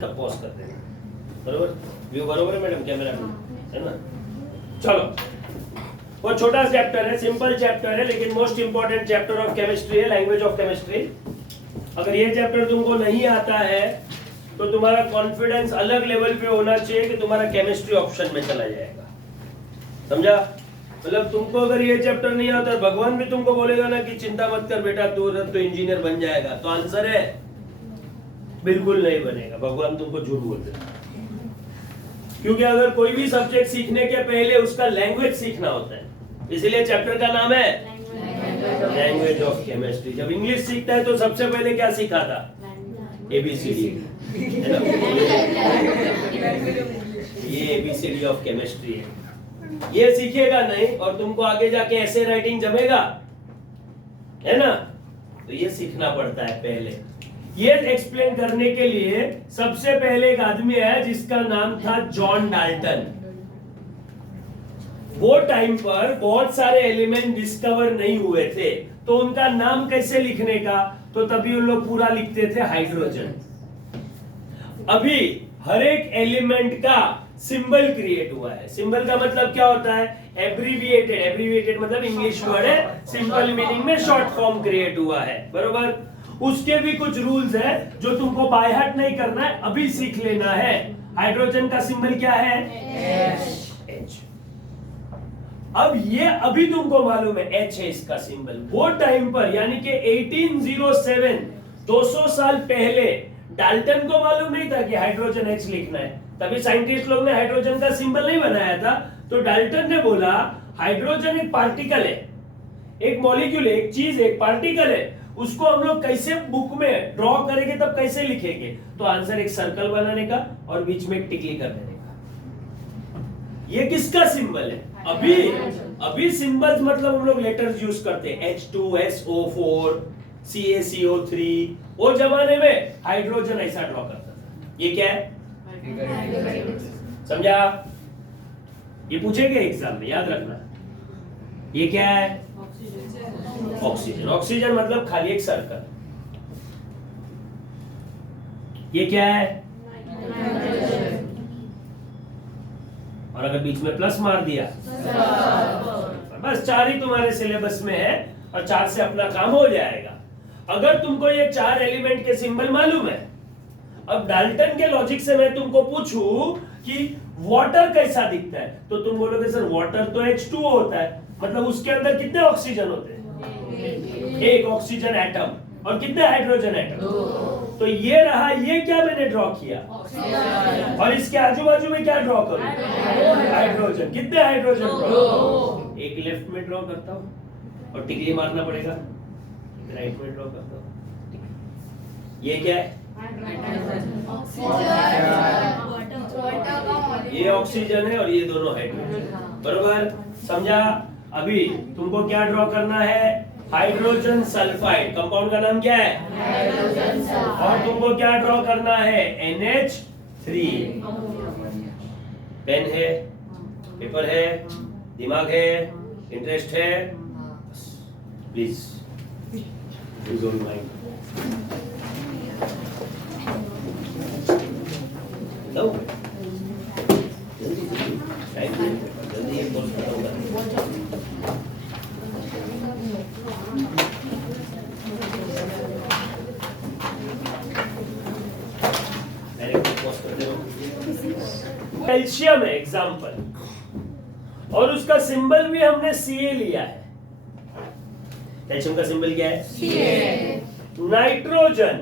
तब पॉज कर देना, बरोबर? व्यू बरोबर है मैडम? कैमरा है ना? चलो, वो छोटा चैप्टर है, सिंपल चैप्टर है, लेकिन most important chapter of chemistry है, लैंग्वेज ऑफ केमिस्ट्री। अगर ये चैप्टर तुमको नहीं आता है तो तुम्हारा कॉन्फिडेंस अलग लेवल पे होना चाहिए कि तुम्हारा केमिस्ट्री ऑप्शन में चला जाएगा। समझा? मतलब तुमको अगर ये चैप्टर नहीं आता, भगवान भी तुमको बोलेगा ना कि चिंता मत कर बेटा, तू इंजीनियर बन जाएगा, तो आंसर है बिल्कुल नहीं बनेगा। भगवान तुमको झूठ बोल देगा, क्योंकि अगर कोई भी सब्जेक्ट सीखने के पहले उसका लैंग्वेज सीखना होता है, इसलिए चैप्टर का नाम है लैंग्वेज ऑफ केमिस्ट्री। जब इंग्लिश सीखता है तो सबसे पहले क्या सीखा था? ABCD। ये ABCD ऑफ केमिस्ट्री है। ये सीखेगा नहीं और तुमको आगे जाके ऐसे राइटिंग जमेगा, है ना? तो ये सीखना पड़ता है पहले। ये एक्सप्लेन करने के लिए सबसे पहले एक आदमी है जिसका नाम था जॉन डाल्टन। वो टाइम पर बहुत सारे एलिमेंट डिस्कवर नहीं हुए थे, तो उनका नाम कैसे लिखने का? तो तभी उन लोग पूरा लिखते थे हाइड्रोजन। अभी हर एक एलिमेंट का सिंबल क्रिएट हुआ है। सिंबल का मतलब क्या होता है? एब्रीविएटेड। एब्रीविएटेड मतलब इंग्लिश वर्ड है, सिंपल मीनिंग में शॉर्ट फॉर्म क्रिएट हुआ है, बरोबर? उसके भी कुछ रूल्स है जो तुमको बाय हार्ट नहीं करना है, अभी सीख लेना है। हाइड्रोजन का सिंबल क्या है? H। अब ये अभी तुमको मालूम है H है इसका सिंबल। वो टाइम पर यानी कि 1807, 200 साल पहले डाल्टन को मालूम नहीं था कि हाइड्रोजन H लिखना है, तभी साइंटिस्ट लोग ने हाइड्रोजन का सिंबल नहीं बनाया था। तो डाल्टन ने बोला हाइड्रोजन एक पार्टिकल है, एक मॉलिक्यूल है, एक चीज, एक पार्टिकल है, उसको हम लोग कैसे बुक में ड्रॉ करेंगे, तब कैसे लिखेंगे? तो आंसर एक सर्कल बनाने का और बीच में एक टिकली कर देने का। ये किसका सिंबल है? अभी सिंबल्स मतलब हम लोग लेटर्स यूज करते हैं, H2SO4, CaCO3। वो जमाने में हाइड्रोजन ऐसा ड्रॉ करता था। ये क्या है? समझा? ये पूछेंगे एग्जाम में, याद रखना। ये क्या है? ऑक्सीजन। ऑक्सीजन मतलब खाली एक सर्कल। ये क्या है? और अगर बीच में प्लस मार दिया, बस 4 ही तुम्हारे सिलेबस में है और 4 से अपना काम हो जाएगा। अगर तुमको ये 4 एलिमेंट के सिंबल मालूम है, अब डाल्टन के लॉजिक से मैं तुमको पूछूं कि वाटर कैसा दिखता है, तो तुम बोलोगे सर वाटर तो H2O होता है, मतलब उसके अंदर कितने ऑक्सीजन होते हैं? एक ऑक्सीजन एटम। और कितने हाइड्रोजन एटम? तो ये रहा, ये क्या मैंने ड्रॉ किया, और इसके आजू बाजू में क्या ड्रॉ करूं? हाइड्रोजन। कितने हाइड्रोजन? एक लेफ्ट में ड्रॉ करता हूं और टिकली मारना पड़ेगा, राइट में ड्रॉ करता हूं। ये क्या है? ये ऑक्सीजन है और ये दोनों हाइड्रोजन, बरोबर? समझा? अभी तुमको क्या ड्रॉ करना है? Hydrogen sulphide. कंपाउंड का नाम क्या है? Hydrogen sulphide. और तुमको क्या ड्रॉ करना है? NH3। पेन है, पेपर है, दिमाग है, इंटरेस्ट है, प्लीज यूज योर माइंड। लो जल्दी ये कोर्स खत्म कर। कैल्शियम है एग्जाम्पल, और उसका सिंबल भी हमने Ca लिया है। कैल्शियम का सिंबल क्या है? Ca। नाइट्रोजन,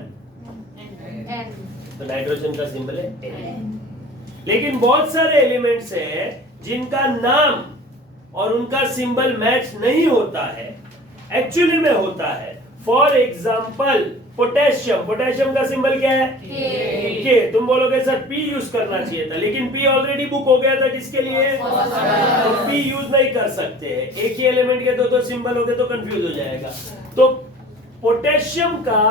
तो नाइट्रोजन का सिंबल है N। लेकिन बहुत सारे एलिमेंट्स हैं जिनका नाम और उनका सिंबल मैच नहीं होता है, एक्चुअली में होता है। For example potassium. पोटेशियम का सिंबल क्या है? K। तुम बोलोगे सर P यूज करना चाहिए था, लेकिन P ऑलरेडी बुक हो गया था, किसके लिए? तो P यूज नहीं कर सकते। एक ही एलिमेंट के दो सिंबल हो गए तो कंफ्यूज हो जाएगा। तो पोटेशियम का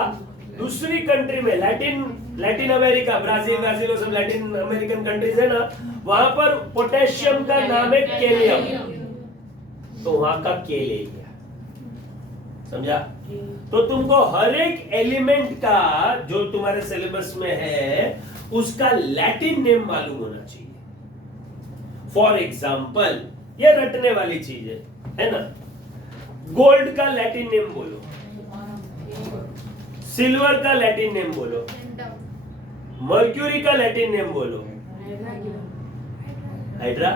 दूसरी कंट्री में, लैटिन अमेरिका, ब्राजील वो सब लैटिन अमेरिकन कंट्रीज है ना, वहां पर पोटेशियम का नाम है केलियम, तो वहां का के ले लिया। समझा? तो तुमको हर एक एलिमेंट का जो तुम्हारे सिलेबस में है उसका लैटिन नेम मालूम होना चाहिए। फॉर एग्जाम्पल, ये रटने वाली चीज है ना। गोल्ड का लैटिन नेम बोलो, सिल्वर का लैटिन नेम बोलो, मर्क्यूरी का लैटिन नेम बोलो। हाइड्रा,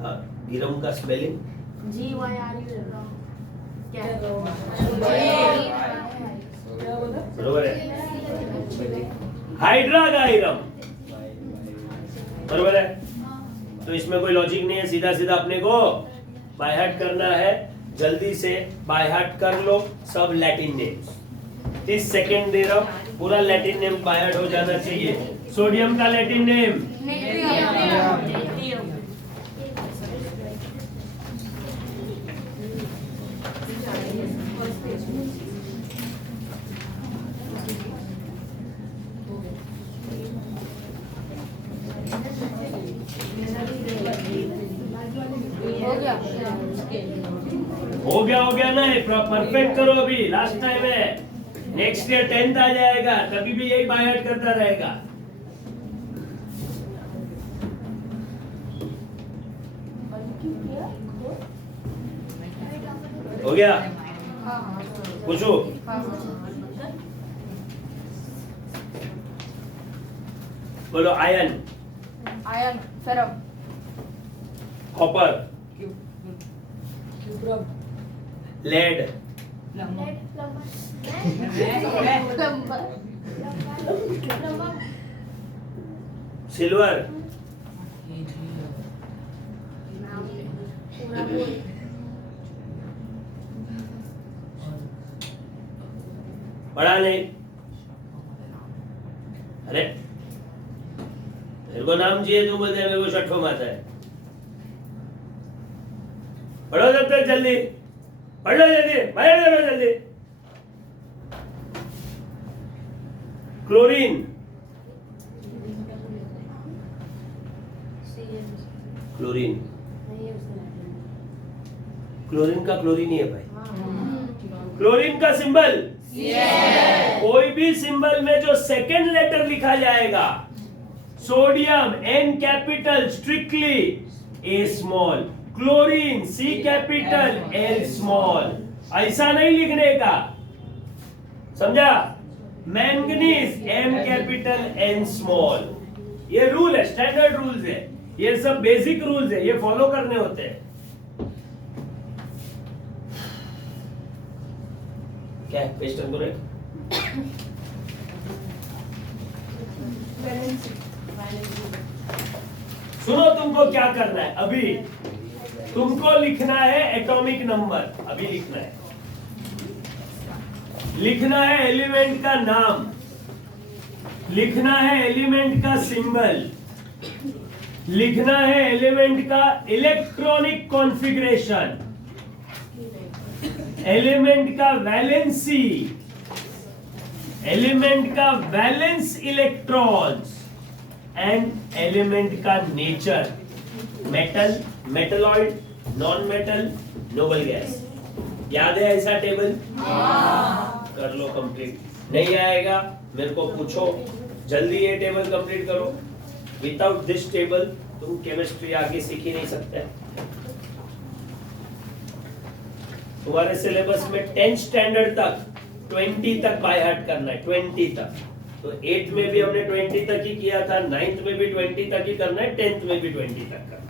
हाँ, गिरम का स्पेलिंग बरोबर है, हाइड्रा का गिरम, बरोबर है। तो इसमें कोई लॉजिक नहीं है, सीधा सीधा अपने को बाय हार्ट करना है। जल्दी से बाय हार्ट कर लो सब लैटिन नेम्स। 30 सेकेंड दे रहा हूं, पूरा लैटिन नेम बाय हार्ट हो जाना चाहिए। सोडियम का लैटिन नेम हो गया ना, परफेक्ट करो। अभी लास्ट टाइम है, नेक्स्ट ईयर 10th आ जाएगा, तभी भी यही बाय हार्ट करता रहेगा। हो गया, पूछो। बोलो। Iron, ferrum, copper, lead, silver, पढ़ा नहीं? अरे मेरे को नाम चाहिए, तू बोलते मेरे को छठो माता है। पढ़ो जब तक, जल्दी पढ़ लो, जल्दी बाहर करो जल्दी। क्लोरीन, क्लोरीन, क्लोरीन का क्लोरीन ही है भाई। क्लोरीन का सिंबल कोई भी सिंबल में जो सेकंड लेटर लिखा जाएगा, sodium N capital strictly A small, chlorine C capital L small, ऐसा नहीं लिखने का, समझा? Manganese M capital N small. ये रूल है, स्टैंडर्ड रूल्स है, ये सब बेसिक रूल्स है, ये फॉलो करने होते हैं। क्या है पेस्ट करो। सुनो, तुमको क्या करना है अभी? तुमको लिखना है एटॉमिक नंबर, अभी लिखना है, लिखना है एलिमेंट का नाम, लिखना है एलिमेंट का सिंबल, लिखना है एलिमेंट का इलेक्ट्रॉनिक कॉन्फ़िगरेशन, एलिमेंट का वैलेंसी, एलिमेंट का वैलेंस इलेक्ट्रॉन्स एंड एलिमेंट का nature, metal, metalloid, non metal, noble gas. याद है ऐसा टेबल? कर लो कंप्लीट। नहीं आएगा मेरे को पूछो, जल्दी ये टेबल कंप्लीट करो। विदाउट दिस टेबल तुम केमिस्ट्री आगे सीख ही नहीं सकते। तुम्हारे सिलेबस में 10th स्टैंडर्ड तक 20 तक बाय हार्ट करना है, 20 तक। तो 8th में भी हमने 20 तक ही किया था, 9th में भी 20 तक ही करना है, 10th में भी 20 तक करना है।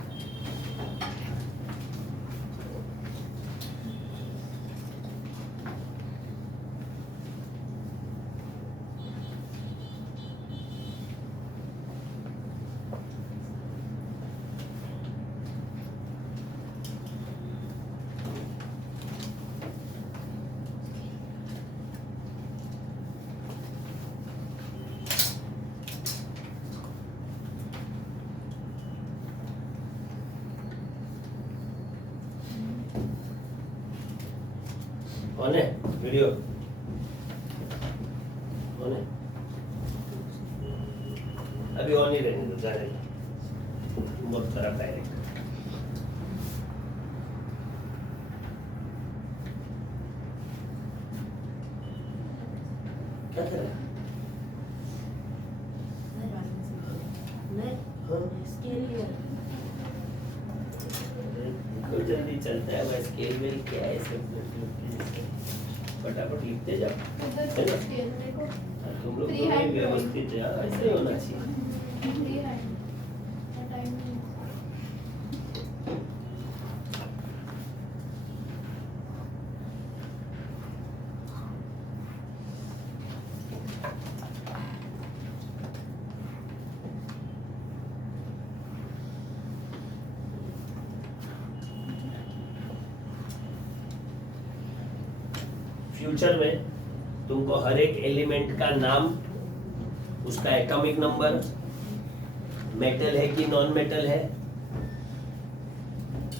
ऑन है वीडियो? ऑन है? अभी ऑन ही रहने दो, जाने दो, बहुत खराब डायरेक्ट। क्या कर रहा है? तो जल्दी चलता है वह स्केल में क्या है सब फटाफट लिखते जाओ है ना तुम लोग तो व्यवस्थित है ऐसे ही होना चाहिए फ्यूचर में तुमको हर एक एलिमेंट का नाम, उसका एटॉमिक नंबर, मेटल है कि नॉन मेटल है,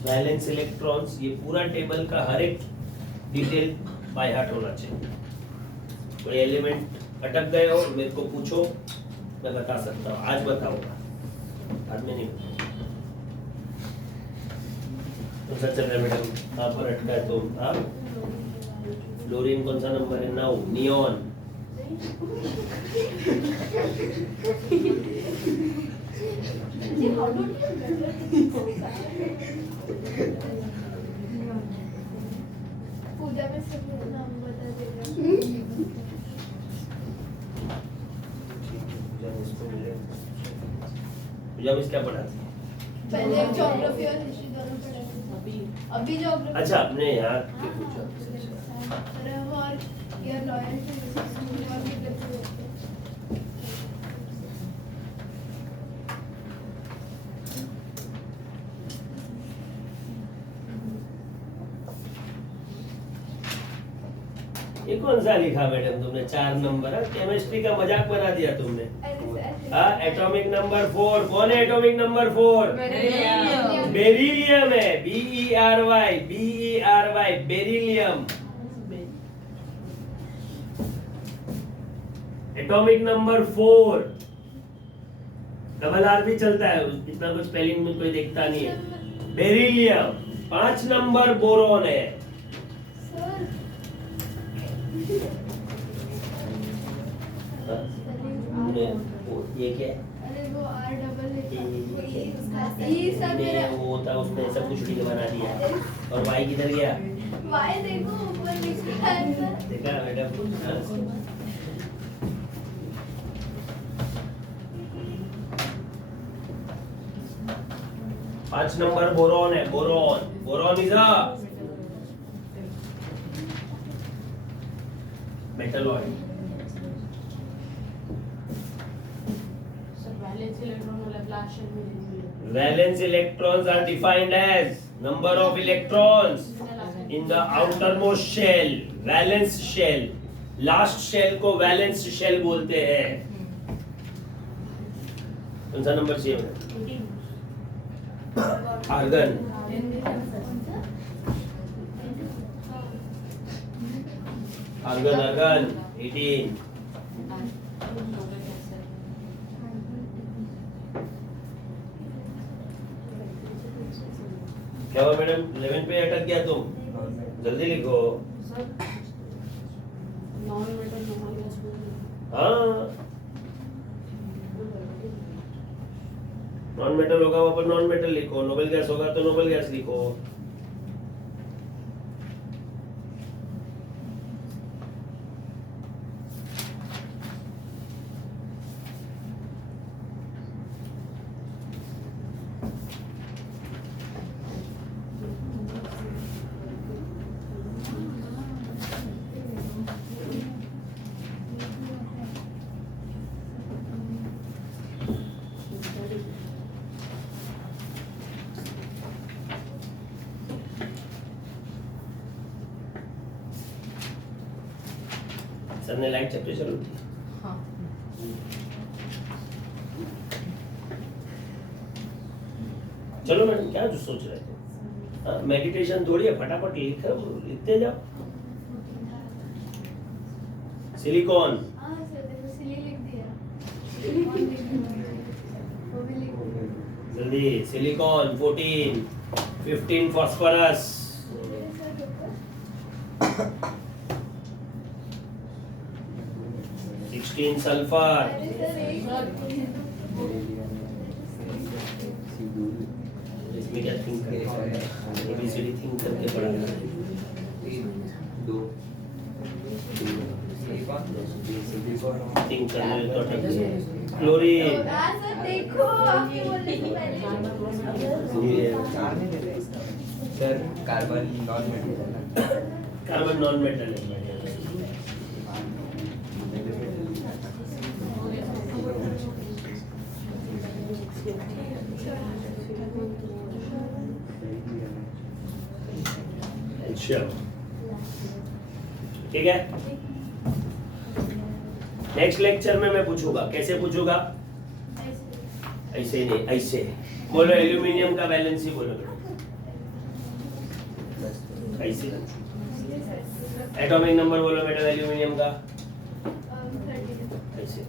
वैलेंस इलेक्ट्रॉन्स, ये पूरा टेबल का हर एक डिटेल बाय हार्ट होना चाहिए। कोई एलिमेंट अटक गए हो मेरे को पूछो, मैं बता सकता हूँ, आज बताऊंगा, बाद में नहीं बताऊंगा। तो सच चल रहा है मैडम, कहाँ पर अटका है तो आप फ्लोरीन कौन सा नंबर है? 9। नियॉन पूजा में सब नाम बता देगा। पूजा में क्या पढ़ा? पहले ज्योग्राफी और हिस्ट्री दोनों पढ़ा थे। अभी ज्योग्राफी। अच्छा, अपने यहाँ के पूछा। और ये लॉयल टू ये कौन सा लिखा मैडम तुमने? 4 नंबर है, केमिस्ट्री का मजाक बना दिया तुमने। हाँ, एटॉमिक नंबर 4 कौन है? एटॉमिक नंबर 4 बेरिलियम है, BERY beryllium. Atomic number 4 double R भी चलता है, इतना कुछ स्पेलिंग में कोई देखता नहीं है। बेरिलियम। 5 नंबर बोरॉन है। ये क्या है? अरे वो R डबल वो होता है, उसने सब कुछ लिख बना दिया। और वाई किधर गया? वाई देखो ऊपर लिखा है। देखा मैडम? पांच नंबर बोरॉन है। Boron is a metalloid. Valence electrons are defined as number of electrons in the outermost shell, valence shell. Last shell को valence shell बोलते हैं। कौन सा नंबर चाहिए? आर्गन। आर्गन 18। क्या हुआ मैडम? 11 पे अटक गया तुम? जल्दी लिखो। हाँ, नॉन मेटल होगा वहां पर नॉन मेटल लिखो, नोबल गैस होगा तो नोबल गैस लिखो। सर ने लाइट चैप्टर चालू की। चलो मैडम, क्या जो सोच रहे थे? मेडिटेशन थोड़ी है, फटाफट लिखते जाओ। सिलिकॉन। हाँ सर देखो सिली लिख दिया। वो भी लिख दिया। जल्दी। सिलिकॉन 14, 15 फास्फोरस, 16 सल्फर, इसमें क्या थिंक करके एबीसीडी थिंक करके पढ़ाना है। 2 थिंक करने तो अटक गए। क्लोरीन ऐसा देखो आपने बोलने की पहले सर कार्बन नॉन मेटल है ना। कार्बन नॉन मेटल है। अच्छा ठीक है। नेक्स्ट लेक्चर में मैं पूछूंगा। कैसे पूछूंगा? ऐसे नहीं, ऐसे बोलो। एल्यूमिनियम का वैलेंसी बोलो। ऐसे एटॉमिक नंबर बोलो बेटा एल्यूमिनियम का। ऐसे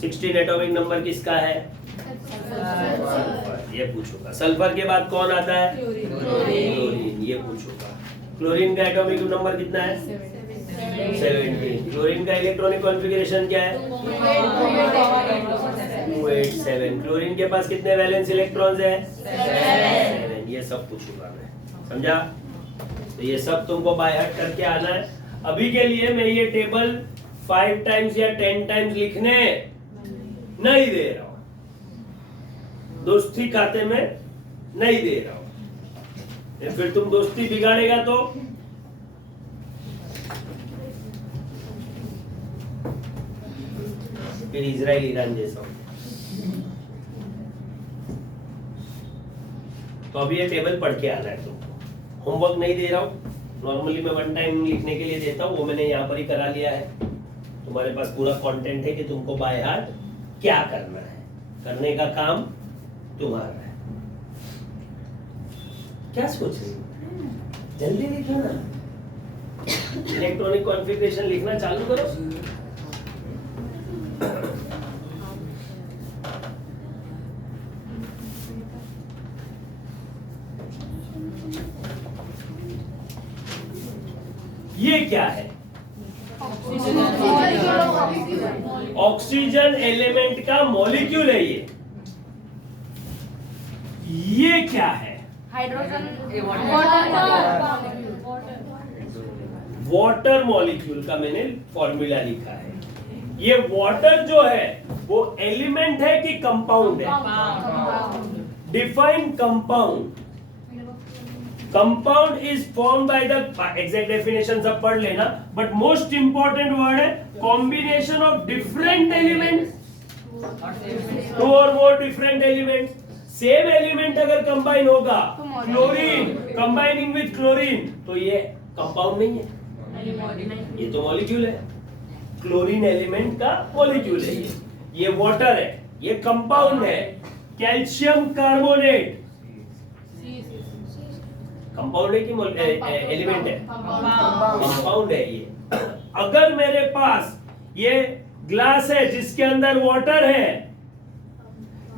16 एटॉमिक नंबर किसका है? सल्फर। ये पूछूंगा। सल्फर के बाद कौन आता है? क्लोरीन। ये पूछूंगा। क्लोरीन का एटॉमिक नंबर कितना है? 17। क्लोरीन का इलेक्ट्रॉनिक कॉन्फ़िगरेशन क्या है? 287। क्लोरीन के पास कितने वैलेंस इलेक्ट्रॉन्स हैं? 7। ये सब पूछूंगा मैं। समझा? तो ये सब तुमको बाय हार्ट करके आना है। अभी के लिए मैं ये टेबल 5 टाइम्स या 10 टाइम्स लिखने नहीं दे रहा हूं। दोस्ती खाते में नहीं दे रहा हूं। फिर तुम दोस्ती बिगाड़ेगा तो फिर इजराइल ईरान जैसा हो। तो अभी ये टेबल पढ़ के आना है तुमको। होमवर्क नहीं दे रहा हूं। नॉर्मली मैं 1 टाइम लिखने के लिए देता हूं, वो मैंने यहाँ पर ही करा लिया है। तुम्हारे पास पूरा कंटेंट है कि तुमको बाय हार्ट क्या करना है। करने का काम तुम्हारा है। क्या सोच रही हो? जल्दी लिखो ना। इलेक्ट्रॉनिक कॉन्फ़िगरेशन लिखना चालू करो। ये क्या है? ऑक्सीजन एलिमेंट का मॉलिक्यूल है ये। ये क्या है? हाइड्रोजन वाटर मॉलिक्यूल का मैंने फॉर्मूला लिखा है। ये वाटर जो है वो एलिमेंट है कि कंपाउंड है? Define compound. Compound is form by the exact definition सब पढ़ लेना, बट मोस्ट इंपॉर्टेंट वर्ड है कॉम्बिनेशन ऑफ डिफरेंट एलिमेंट्स। 2 और more different elements. Same element अगर कंबाइन होगा, क्लोरीन कंबाइनिंग विद क्लोरीन, तो ये कंपाउंड नहीं है, ये तो मॉलिक्यूल है। क्लोरीन एलिमेंट का मॉलिक्यूल है ये वाटर है, ये कंपाउंड है। कैल्शियम कार्बोनेट कंपाउंड है कि एलिमेंट है? कंपाउंड है ये। अगर मेरे पास ये ग्लास है जिसके अंदर वाटर है,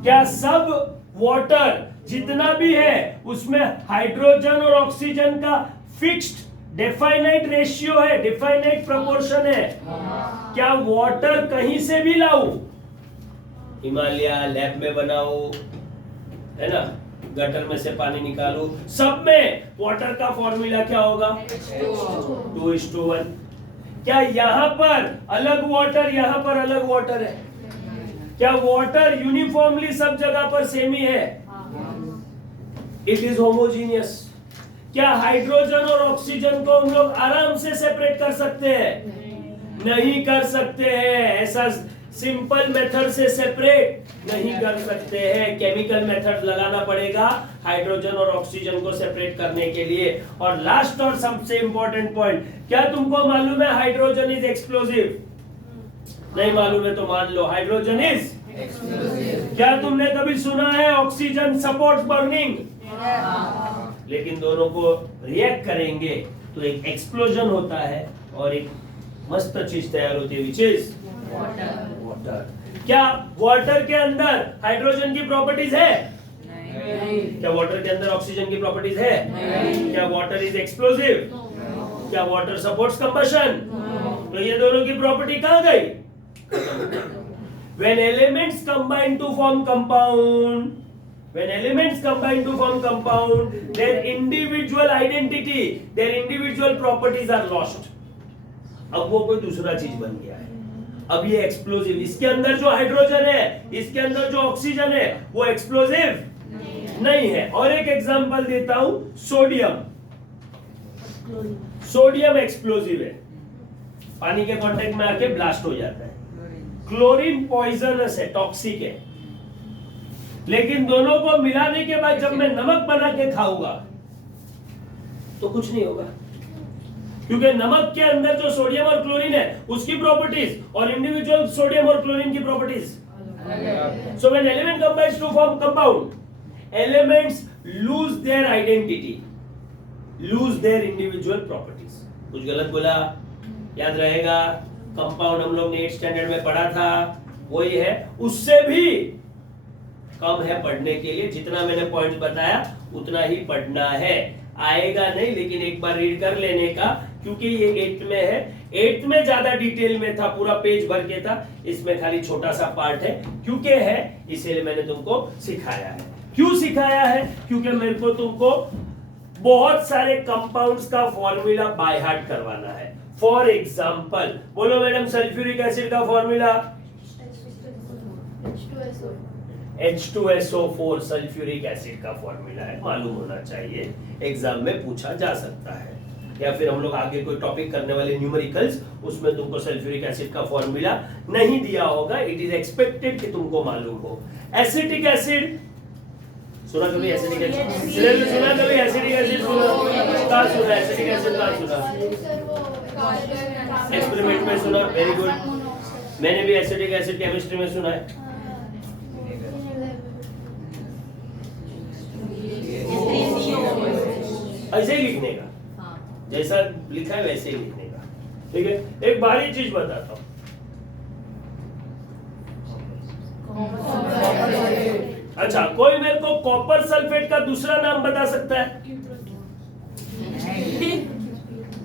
क्या सब वाटर जितना भी है उसमें हाइड्रोजन और ऑक्सीजन का फिक्स्ड डेफाइनाइट रेशियो है, डेफाइनाइट प्रोपोर्शन है? क्या वाटर कहीं से भी लाऊं? हिमालय लैब में बनाओ, है ना, गटर में से पानी निकालो, सब में वाटर का फॉर्मूला क्या होगा? 2:1। क्या यहाँ पर अलग वाटर, यहाँ पर अलग वाटर है? क्या वाटर यूनिफॉर्मली सब जगह पर सेम ही है? It is homogeneous. क्या हाइड्रोजन और ऑक्सीजन को हम लोग आराम से सेपरेट कर सकते हैं? नहीं कर सकते हैं। ऐसा सिंपल मेथड से सेपरेट नहीं कर सकते हैं। केमिकल मेथड लगाना पड़ेगा हाइड्रोजन और ऑक्सीजन को सेपरेट करने के लिए। और लास्ट और सबसे इंपॉर्टेंट पॉइंट, क्या तुमको मालूम है हाइड्रोजन इज एक्सप्लोसिव? नहीं मालूम है तो मान लो हाइड्रोजन इज एक्सप्लोसिव। क्या तुमने कभी सुना है ऑक्सीजन सपोर्ट्स बर्निंग? लेकिन दोनों को रिएक्ट करेंगे तो एक एक्सप्लोजन होता है और एक मस्त चीज तैयार होती है, विच इज वाटर। क्या वाटर के अंदर हाइड्रोजन की प्रॉपर्टीज है? नहीं। क्या वाटर के अंदर ऑक्सीजन की प्रॉपर्टीज है? नहीं। क्या वाटर इज एक्सप्लोसिव? क्या वाटर सपोर्ट्स कंबशन? तो ये दोनों की प्रॉपर्टी कहां गई? When elements combine to form compound, when elements combine to form compound, their individual identity, their individual properties are lost. अब वो कोई दूसरा चीज बन गया है. अब ये एक्सप्लोजिव, इसके अंदर जो हाइड्रोजन है, इसके अंदर जो ऑक्सीजन है, वो एक्सप्लोजिव नहीं है. और एक एग्जांपल देता हूं, सोडियम. सोडियम एक्सप्लोजिव है, पानी के कांटेक्ट में आके ब्लास्ट हो जाता है. क्लोरीन पॉइजनस है, टॉक्सिक है. लेकिन दोनों को मिलाने के बाद जब मैं नमक बना के खाऊंगा तो कुछ नहीं होगा, क्योंकि नमक के अंदर जो सोडियम और क्लोरीन है उसकी प्रॉपर्टीज और इंडिविजुअल सोडियम और क्लोरीन की properties. So when element combines to form compound, elements lose their identity, lose their individual properties. कुछ गलत बोला, याद रहेगा. कंपाउंड हम लोग ने 8th स्टैंडर्ड में पढ़ा था, वही है, उससे भी कम है पढ़ने के लिए. जितना मैंने पॉइंट बताया उतना ही पढ़ना है. आएगा नहीं, लेकिन एक बार रीड कर लेने का, क्योंकि ये 8th में है. 8th में ज्यादा डिटेल में था, पूरा पेज भर के था. इसमें खाली छोटा सा पार्ट है, क्योंकि है इसलिए मैंने तुमको सिखाया है. क्यों सिखाया है? क्योंकि मेरे को तुमको बहुत सारे कंपाउंड्स का फॉर्मूला बाय हार्ट करवाना है. फॉर एग्जांपल, बोलो मैडम, सल्फ्यूरिक एसिड का फॉर्मूला H2SO4 सल्फ्यूरिक एसिड का फॉर्मूला है, मालूम होना चाहिए. एग्जाम में पूछा जा सकता है, या फिर हम लोग आगे कोई टॉपिक करने वाले न्यूमेरिकल्स, उसमें तुमको सल्फ्यूरिक एसिड का फॉर्मूला नहीं दिया होगा. इट इज एक्सपेक्टेड कि तुमको मालूम हो. एसिटिक एसिड सुना कभी? एसिटिक एसिड सुना कभी? एसिटिक एसिड सुना? कहाँ सुना एसिटिक एसिड? कहाँ सुना? एक्सपेरिमेंट में सुना. Very good. मैंने भी एसिटिक एसिड केमिस्ट्री में सुना है. ऐसे ही लिखने का, जैसा लिखा है वैसे ही लिखने का. ठीक है. एक बारी चीज बताता हूं. अच्छा, कोई मेरे को कॉपर सल्फेट का दूसरा नाम बता सकता है?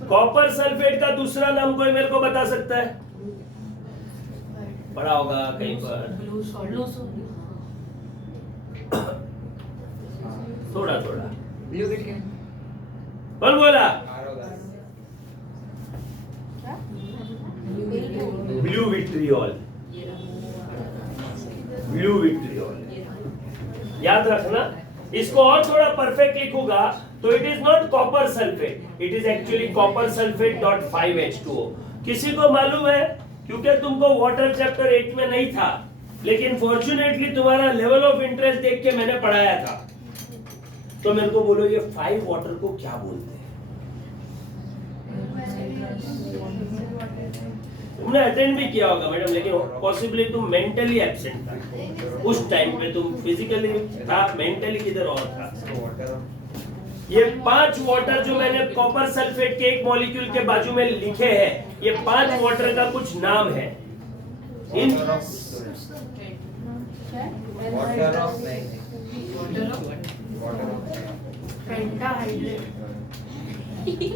कॉपर सल्फेट का दूसरा नाम कोई मेरे को बता सकता है? पढ़ा होगा कहीं पर, थोड़ा थोड़ा. कौन बोला? Blue vitriol. ब्लू विट्रियोल याद रखना. इसको और थोड़ा परफेक्ट लिखूंगा तो it is not copper sulphate, it is actually copper sulphate dot 5H2O. किसी को मालूम है? क्योंकि तुमको वाटर चैप्टर 8 में नहीं था, लेकिन फॉर्चुनेटली तुम्हारा लेवल ऑफ इंटरेस्ट देख के मैंने पढ़ाया था. तो मेरे को बोलो, ये 5 वाटर को क्या बोलते हैं? तुमने अटेंड भी किया होगा मैडम, लेकिन पॉसिबली तुम मेंटली एब्सेंट था उस टाइम पे. तुम फिजिकली था, मेंटली किधर और था. ये 5 वाटर जो मैंने कॉपर सल्फेट के एक मॉलिक्यूल के बाजू में लिखे हैं, ये 5 वाटर का कुछ नाम है. इन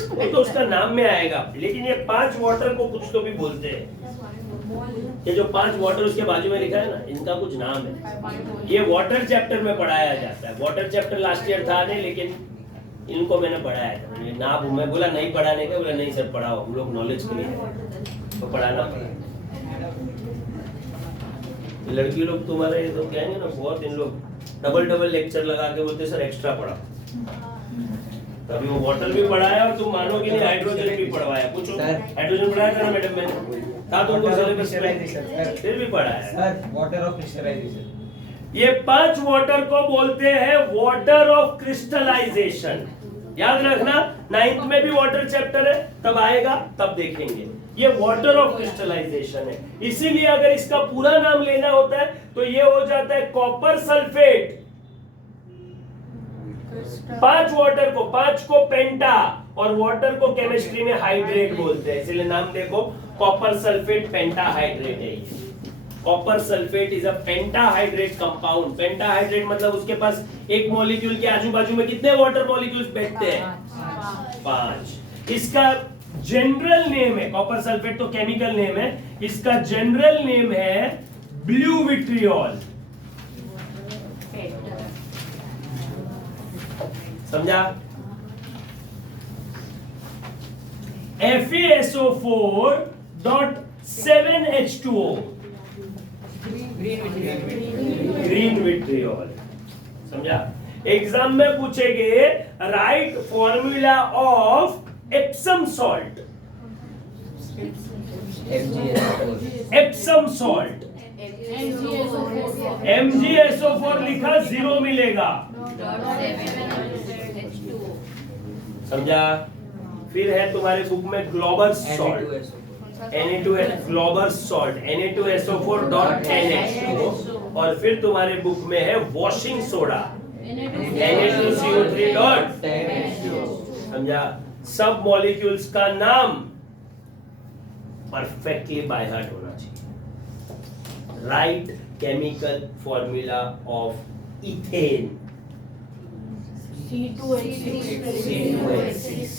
वो तो उसका नाम में आएगा, लेकिन ये 5 वाटर को कुछ तो भी बोलते हैं. ये जो 5 वाटर उसके बाजू में लिखा है ना, इनका कुछ नाम है. ये वाटर चैप्टर में पढ़ाया जाता है. वाटर चैप्टर लास्ट ईयर था नहीं, लेकिन इनको मैंने पढ़ाया था. ये ना मैं बोला नहीं पढ़ाने का, बोला नहीं सर पढ़ाओ, हम लोग नॉलेज के लिए तो पढ़ाना पड़ा. लड़की लोग तुम्हारे ये तो कहेंगे ना, बहुत इन लोग डबल लेक्चर लगा के बोलते सर एक्स्ट्रा पढ़ा. तभी वो वाटर भी पढ़ाया और तुम मानोगे नहीं हाइड्रोजन भी पढ़वाया. पूछो, हाइड्रोजन पढ़ाया था ना मैडम? मैंने था तुमको सिलेबस में, फिर भी पढ़ाया सर. वाटर ऑफ क्रिस्टलाइजेशन, ये 5 वाटर को बोलते हैं वाटर ऑफ क्रिस्टलाइजेशन. याद रखना, 9th में भी वाटर चैप्टर है, तब आएगा तब देखेंगे. ये वाटर ऑफ क्रिस्टलाइजेशन है. इसीलिए अगर इसका पूरा नाम लेना होता है तो ये हो जाता है कॉपर सल्फेट. 5 वाटर को, 5 को पेंटा और वाटर को केमिस्ट्री में हाइड्रेट बोलते हैं. इसलिए नाम देखो, कॉपर सल्फेट पेंटाहाइड्रेट है. Copper sulphate is a pentahydrate compound. Pentahydrate मतलब उसके पास एक मॉलिक्यूल के आजू बाजू में कितने वाटर मॉलिक्यूल्स बैठते हैं? 5. इसका जनरल नेम है, कॉपर सल्फेट तो केमिकल नेम है, इसका जनरल नेम है ब्लू विट्रियोल, समझा? FeSO4.7H2O, ग्रीन विट्रियोल, समझा? एग्जाम में पूछेंगे right formula of Epsom salt, Epsom salt, MgSO4 लिखा 0 मिलेगा, समझा? फिर है तुम्हारे बुक में global salt, Na2S global salt, Na2SO4.10H2O, और फिर तुम्हारे बुक में है वॉशिंग सोडा, Na2CO3.10H2O, समझा? सब मॉलिक्यूल्स का नाम परफेक्टली बाय हार्ट होना चाहिए। Right chemical formula of ethane, C2H6,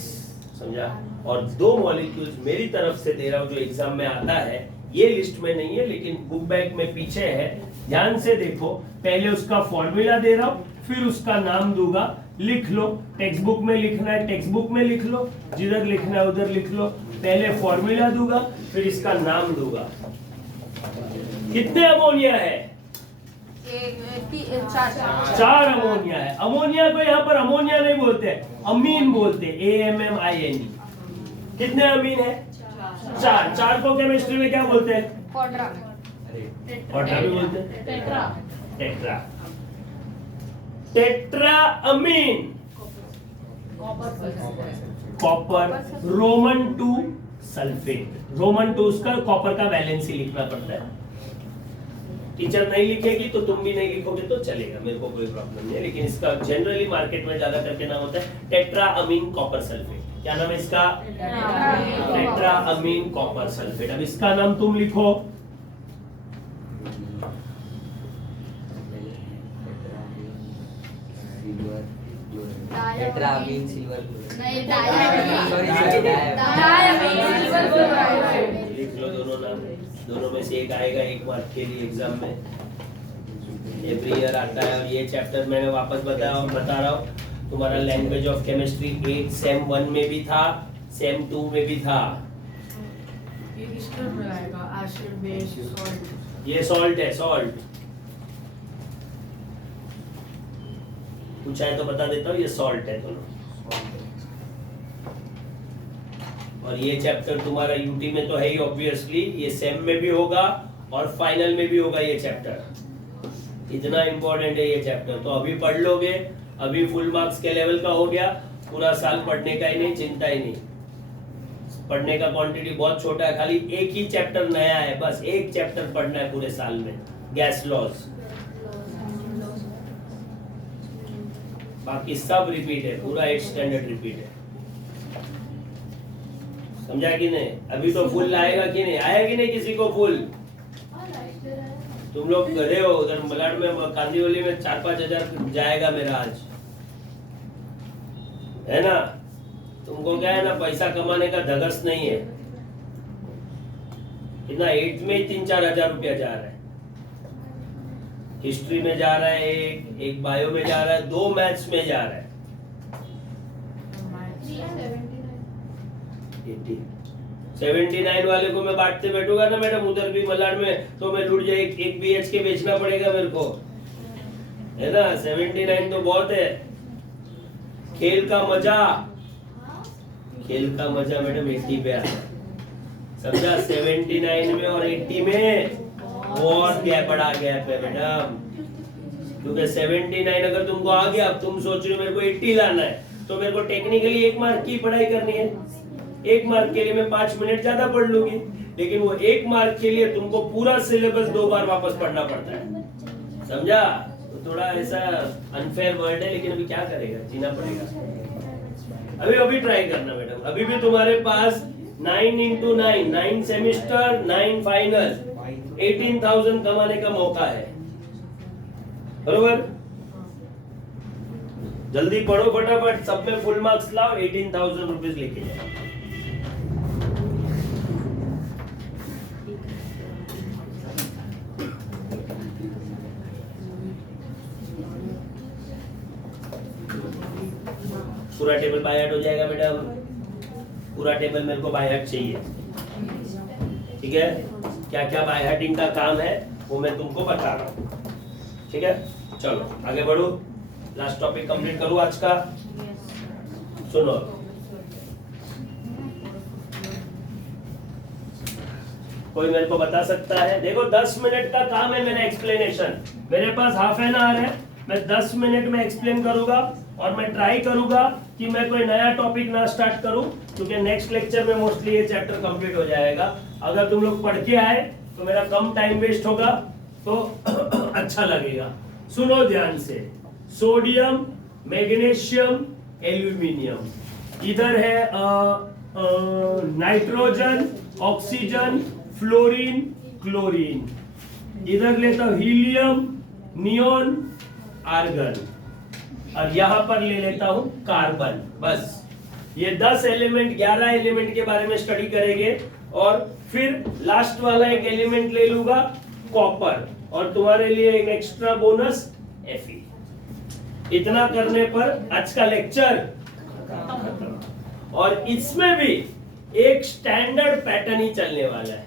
समझा? और दो मॉलिक्यूल्स मेरी तरफ से दे रहा हूं जो एग्जाम में आता है, ये लिस्ट में नहीं है लेकिन बुक बैग में पीछे है, ध्यान से देखो। पहले उसका फॉर्मूला दे रहा हूं, फिर उसका नाम दूंगा, लिख लो। टेक्स्ट बुक में लिखना है टेक्स्ट बुक में लिख लो, जिधर लिखना है उधर लिख लो। पहले फॉर्मूला दूंगा, फिर इसका नाम दूंगा। कितने अमोनिया है? 4 अमोनिया है। अमोनिया को यहाँ पर अमोनिया नहीं बोलते, अमीन बोलते, AMMINE। कितने अमीन है? 4 को केमिस्ट्री में क्या बोलते हैं? क्वाड्रा भी बोलते हैं, tetra, tetra amine, copper, Roman 2 sulphate. Roman 2 उसका कॉपर का वैलेंसी लिखना पड़ता है। टीचर नहीं लिखेगी तो तुम भी नहीं लिखोगे तो चलेगा, मेरे को कोई प्रॉब्लम नहीं है, लेकिन इसका जनरली मार्केट में ज्यादा करके नाम होता है टेट्रा अमीन कॉपर सल्फेट। क्या नाम है इसका? Tetra amine copper sulphate. अब इसका नाम तुम लिखो। टेट्रामीन सिल्वर, नहीं, लिख लो दोनों नाम, दोनों में से एक आएगा 1 मार्क के लिए एग्जाम में, एवरी ईयर आता है। और ये चैप्टर मैंने वापस बता रहा हूँ, तुम्हारा लैंग्वेज ऑफ केमिस्ट्री 8 सेम 1 में भी था, सेम 2 में भी था। ये सॉल्ट है, सॉल्ट पूछा है तो बता देता हूँ, ये सॉल्ट है दोनों। और ये चैप्टर तुम्हारा यूटी में तो है ही ऑब्वियसली, ये सेम में भी होगा और फाइनल में भी होगा ये चैप्टर। इतना इंपॉर्टेंट है ये चैप्टर, तो अभी पढ़ लोगे, अभी फुल मार्क्स के लेवल का हो गया, पूरा साल पढ़ने का ही नहीं, चिंता ही नहीं। पढ़ने का क्वांटिटी बहुत छोटा है, खाली एक ही चैप्टर नया है, बस एक चैप्टर पढ़ना है पूरे साल में, गैस लॉस। बाकी सब रिपीट है, पूरा 8 स्टैंडर्ड रिपीट है। समझा कि नहीं? अभी तो फुल आएगा कि नहीं? आया कि नहीं किसी को फुल? तुम लोग गधे हो, उधर मलाड में कांदीवली में 4-5 हजार जाएगा मेरा आज, है ना? तुमको क्या है ना, पैसा कमाने का धगस नहीं है। इतना 8 में 3-4 हजार रुपया जा रहा है, हिस्ट्री में जा रहा है, एक बायो में जा रहा है, 2 मैथ्स में जा रहा है। 79 वाले को मैं बांटते बैठूंगा ना मैडम उधर भी मलाड में, तो मैं लूट जाए, एक BHK बेचना पड़ेगा मेरे को, है ना? 79 तो बहुत है। खेल का मजा मैडम 80 पे आता है, समझा? 79 में और 80 में बहुत गैप, बड़ा गैप है मैडम, क्योंकि 79 अगर तुमको आ गया, अब तुम सोच रहे हो मेरे को 80 लाना है, तो मेरे को टेक्निकली 1 मार्क की पढ़ाई करनी है। 1 मार्क के लिए मैं 5 मिनट ज्यादा पढ़ लूंगी, लेकिन वो 1 मार्क के लिए तुमको पूरा सिलेबस 2 बार वापस पढ़ना पड़ता है, समझा? तो थोड़ा ऐसा अनफेयर वर्ड है, लेकिन अभी क्या करेगा, जीना पड़ेगा। अभी ट्राई करना मैडम, अभी भी तुम्हारे पास 9 into 9, 9 सेमिस्टर 9 फाइनल, 18,000 कमाने का मौका है, बरोबर? जल्दी पढ़ो फटाफट, सब में फुल मार्क्स लाओ, 18,000 रुपीज लेके जाओ। पूरा टेबल बाय हार्ट हो जाएगा मैडम, पूरा टेबल मेरे को बाय हार्ट चाहिए, ठीक है। क्या क्या बाय हार्टिंग का काम है वो मैं तुमको बता रहा हूँ, ठीक है। चलो आगे बढ़ो, लास्ट टॉपिक कंप्लीट करूँ आज का। सुनो, कोई मेरे को बता सकता है? देखो 10 मिनट का काम है मेरा एक्सप्लेनेशन, मेरे पास हाफ एन आवर है, मैं 10 मिनट में एक्सप्लेन करूंगा और मैं ट्राई करूंगा कि मैं कोई नया टॉपिक ना स्टार्ट करूं, क्योंकि नेक्स्ट लेक्चर में मोस्टली ये चैप्टर कंप्लीट हो जाएगा। अगर तुम लोग पढ़ के आए तो मेरा कम टाइम वेस्ट होगा, तो अच्छा लगेगा। सुनो ध्यान से, सोडियम, मैग्नीशियम, एल्यूमिनियम, इधर है नाइट्रोजन, ऑक्सीजन, फ्लोरीन, क्लोरीन, इधर लेता हूं हीलियम, नियोन, आर्गन, और यहां पर ले लेता हूं कार्बन। बस ये 10 एलिमेंट, 11 एलिमेंट के बारे में स्टडी करेंगे, और फिर लास्ट वाला एक एलिमेंट ले लूंगा कॉपर, और तुम्हारे लिए एक एक्स्ट्रा बोनस Fe। इतना करने पर आज का लेक्चर खत्म। और इसमें भी एक स्टैंडर्ड पैटर्न ही चलने वाला है,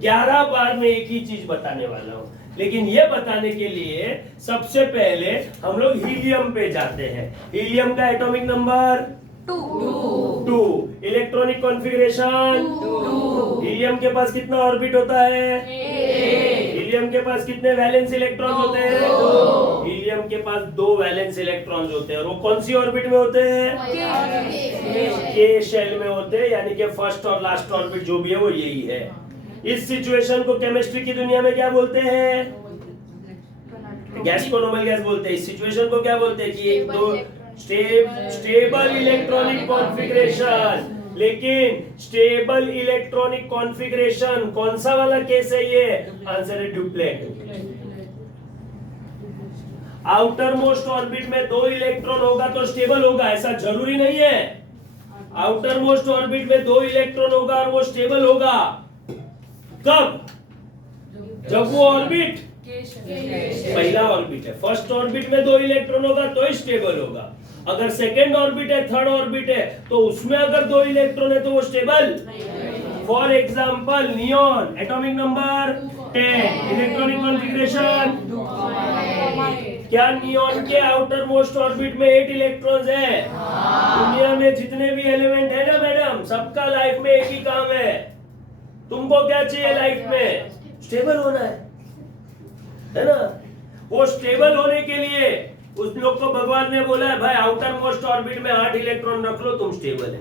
11 बार में एक ही चीज बताने वाला हूं, लेकिन ये बताने के लिए सबसे पहले हम लोग हीलियम पे जाते हैं। हीलियम का atomic number 2, electronic configuration 2, helium के पास कितना ऑर्बिट होता है? हीलियम के पास कितने वैलेंस इलेक्ट्रॉन होते हैं? 2। हीलियम के पास 2 वैलेंस इलेक्ट्रॉन होते हैं, और वो कौन सी ऑर्बिट में होते हैं? के शेल में होते हैं, यानी कि फर्स्ट और लास्ट ऑर्बिट जो भी है वो यही है। इस सिचुएशन को केमिस्ट्री की दुनिया में क्या बोलते हैं? गैस को नॉर्मल गैस बोलते हैं। इस सिचुएशन को क्या बोलते हैं? कि एक दो स्टेबल इलेक्ट्रॉनिक कॉन्फ़िगरेशन। लेकिन स्टेबल इलेक्ट्रॉनिक कॉन्फ़िगरेशन कौन सा वाला केस है ये? आंसर है ड्यूप्लेट। आउटर मोस्ट ऑर्बिट में 2 इलेक्ट्रॉन होगा तो स्टेबल होगा, ऐसा जरूरी नहीं है। आउटर मोस्ट ऑर्बिट में 2 इलेक्ट्रॉन होगा और वो स्टेबल होगा। कब? जब वो ऑर्बिट पहला ऑर्बिट है, फर्स्ट ऑर्बिट में 2 इलेक्ट्रॉन होगा तो ही स्टेबल होगा। अगर सेकेंड ऑर्बिट है, थर्ड ऑर्बिट है, तो उसमें अगर 2 इलेक्ट्रॉन है तो वो stable. For example neon, atomic number 10, electronic configuration. क्या नियोन के आउटर मोस्ट ऑर्बिट में 8 इलेक्ट्रॉन्स है? दुनिया में जितने भी एलिमेंट है ना मैडम, सबका लाइफ में एक ही काम है। तुमको क्या चाहिए लाइफ में? स्टेबल होना है ना? वो स्टेबल होने के लिए उस लोग को भगवान ने बोला है भाई आउटर मोस्ट ऑर्बिट में 8 इलेक्ट्रॉन रख लो, तुम स्टेबल है।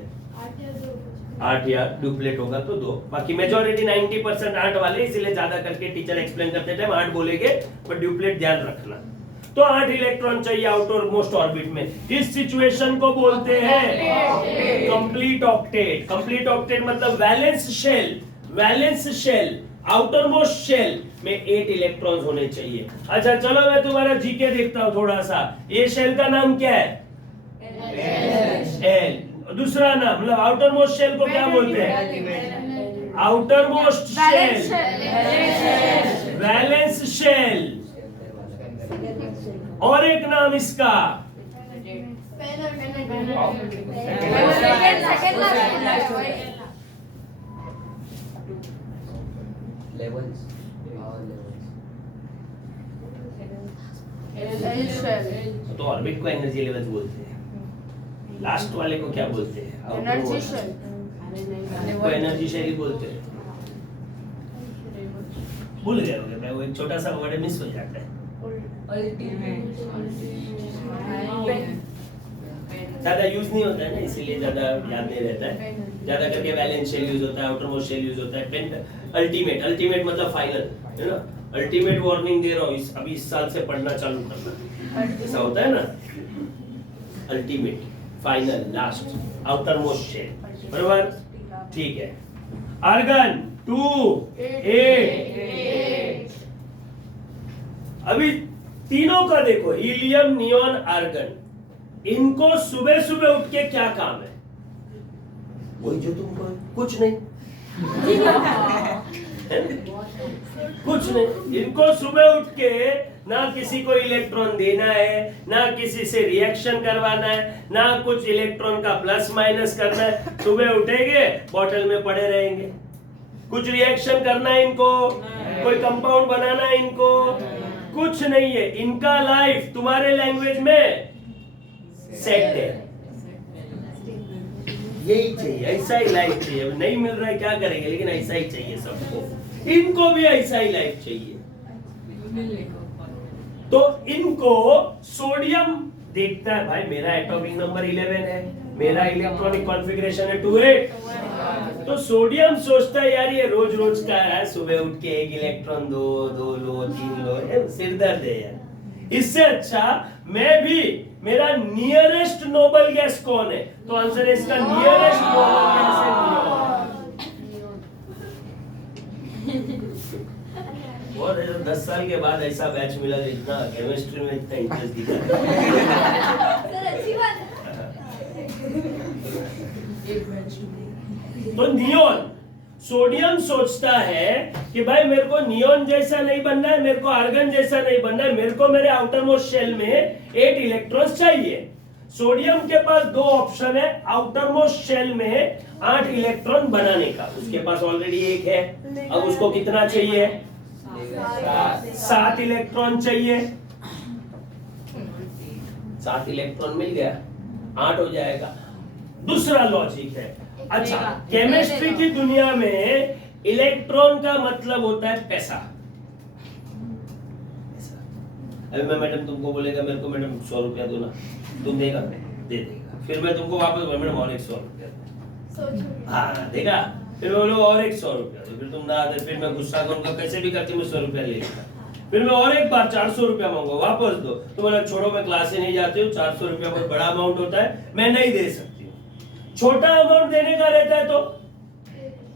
8 या डुप्लेट होगा तो 2, बाकी मेजॉरिटी 90% 8 वाले, इसीलिए ज्यादा करके टीचर एक्सप्लेन करते टाइम 8 बोलेंगे, पर डुप्लेट ध्यान रखना। तो 8 इलेक्ट्रॉन चाहिए आउटर मोस्ट ऑर्बिट में। इस सिचुएशन को बोलते हैं कंप्लीट ऑक्टेट। कंप्लीट ऑक्टेट मतलब valence shell, valence shell, outer most shell में 8 इलेक्ट्रॉन्स होने चाहिए। अच्छा चलो मैं तुम्हारा जीके देखता हूं थोड़ा सा। ये शेल का नाम क्या है? एल। दूसरा नाम मतलब आउटर मोस्ट शेल को क्या बोलते हैं? Outer most shell, valence shell. और एक नाम इसका levels. तो ऑर्बिट को एनर्जी लेवल्स बोलते हैं। लास्ट वाले को क्या बोलते हैं? Energy shell. को एनर्जी शेल ही बोलते हैं। भूल गए होंगे मैं, वो एक छोटा सा वर्ड मिस हो जाता है। ज्यादा यूज नहीं होता है ना, इसीलिए ज्यादा याद नहीं रहता है। ज्यादा करके वैलेंस शेल यूज होता है, आउटर मोस्ट शेल यूज होता है, पेंट अल्टीमेट। अल्टीमेट मतलब फाइनल, है ना? अल्टीमेट वार्निंग दे रहा हूँ, अभी इस साल से पढ़ना चालू करना, ऐसा होता है ना? Ultimate, final, last, outer most shell, बराबर? ठीक है। आर्गन 2, 8। अभी तीनों का देखो, हीलियम, नियोन, आर्गन, इनको सुबह सुबह उठ के क्या काम है? वही जो तुमको है, कुछ नहीं। कुछ नहीं। इनको सुबह उठ के ना किसी को इलेक्ट्रॉन देना है, ना किसी से रिएक्शन करवाना है, ना कुछ इलेक्ट्रॉन का प्लस माइनस करना है। सुबह उठेंगे, बॉटल में पड़े रहेंगे। कुछ रिएक्शन करना है इनको, कोई कंपाउंड बनाना है इनको, कुछ नहीं है। इनका लाइफ तुम्हारे लैंग्वेज में सेट है। यही चाहिए, ऐसा ही लाइफ चाहिए। अब नहीं मिल रहा है क्या करेंगे, लेकिन ऐसा ही चाहिए सबको। इनको भी ऐसा ही लाइफ चाहिए। तो इनको सोडियम देखता है, भाई मेरा एटॉमिक नंबर 11 है, मेरा इलेक्ट्रॉनिक कॉन्फ़िगरेशन है 28। तो सोडियम सोचता है यार ये रोज रोज का है, सुबह उठ के एक इलेक्ट्रॉन दो लो 3 लो, सिर दर्द है यार। इससे अच्छा मैं भी, मेरा नियरेस्ट नोबल गैस कौन है? तो आंसर है इसका नियरेस्ट नोबल गैस है नियॉन। और 10 साल के बाद ऐसा बैच मिला इतना केमिस्ट्री में इतना इंटरेस्ट दिखा। सर अच्छी बात है। तो नियॉन, सोडियम सोचता है कि भाई मेरे को नियॉन जैसा नहीं बनना है, मेरे को आर्गन जैसा नहीं बनना है, मेरे को मेरे आउटर मोस्ट शेल में 8 इलेक्ट्रॉन्स चाहिए। सोडियम के पास 2 ऑप्शन है आउटर मोस्ट शेल में 8 इलेक्ट्रॉन बनाने का। उसके पास ऑलरेडी 1 है, अब उसको कितना चाहिए? 7 इलेक्ट्रॉन चाहिए। 7 इलेक्ट्रॉन मिल गया, 8 हो जाएगा। दूसरा लॉजिक है, अच्छा केमिस्ट्री की दुनिया में इलेक्ट्रॉन का मतलब होता है पैसा। अभी मैं मैडम तुमको बोलेगा मेरे को मैडम 100 रुपया दो ना, तुम देगा? दे देगा। फिर मैं तुमको वापस मैडम और 100 रुपया, हाँ देगा। फिर मैं बोलूँ और 100 रुपया दो, फिर तुम ना दे, फिर मैं गुस्सा करूंगा, कैसे भी करके मैं 100 रुपया ले लूंगा। फिर मैं और एक बार 400 रुपया मांगूंगा, वापस दो। तो बोला छोड़ो मैं क्लास से नहीं जाती हूँ, 400 रुपया बहुत बड़ा अमाउंट होता है, मैं नहीं दे सकती। छोटा अमाउंट देने का रहता है तो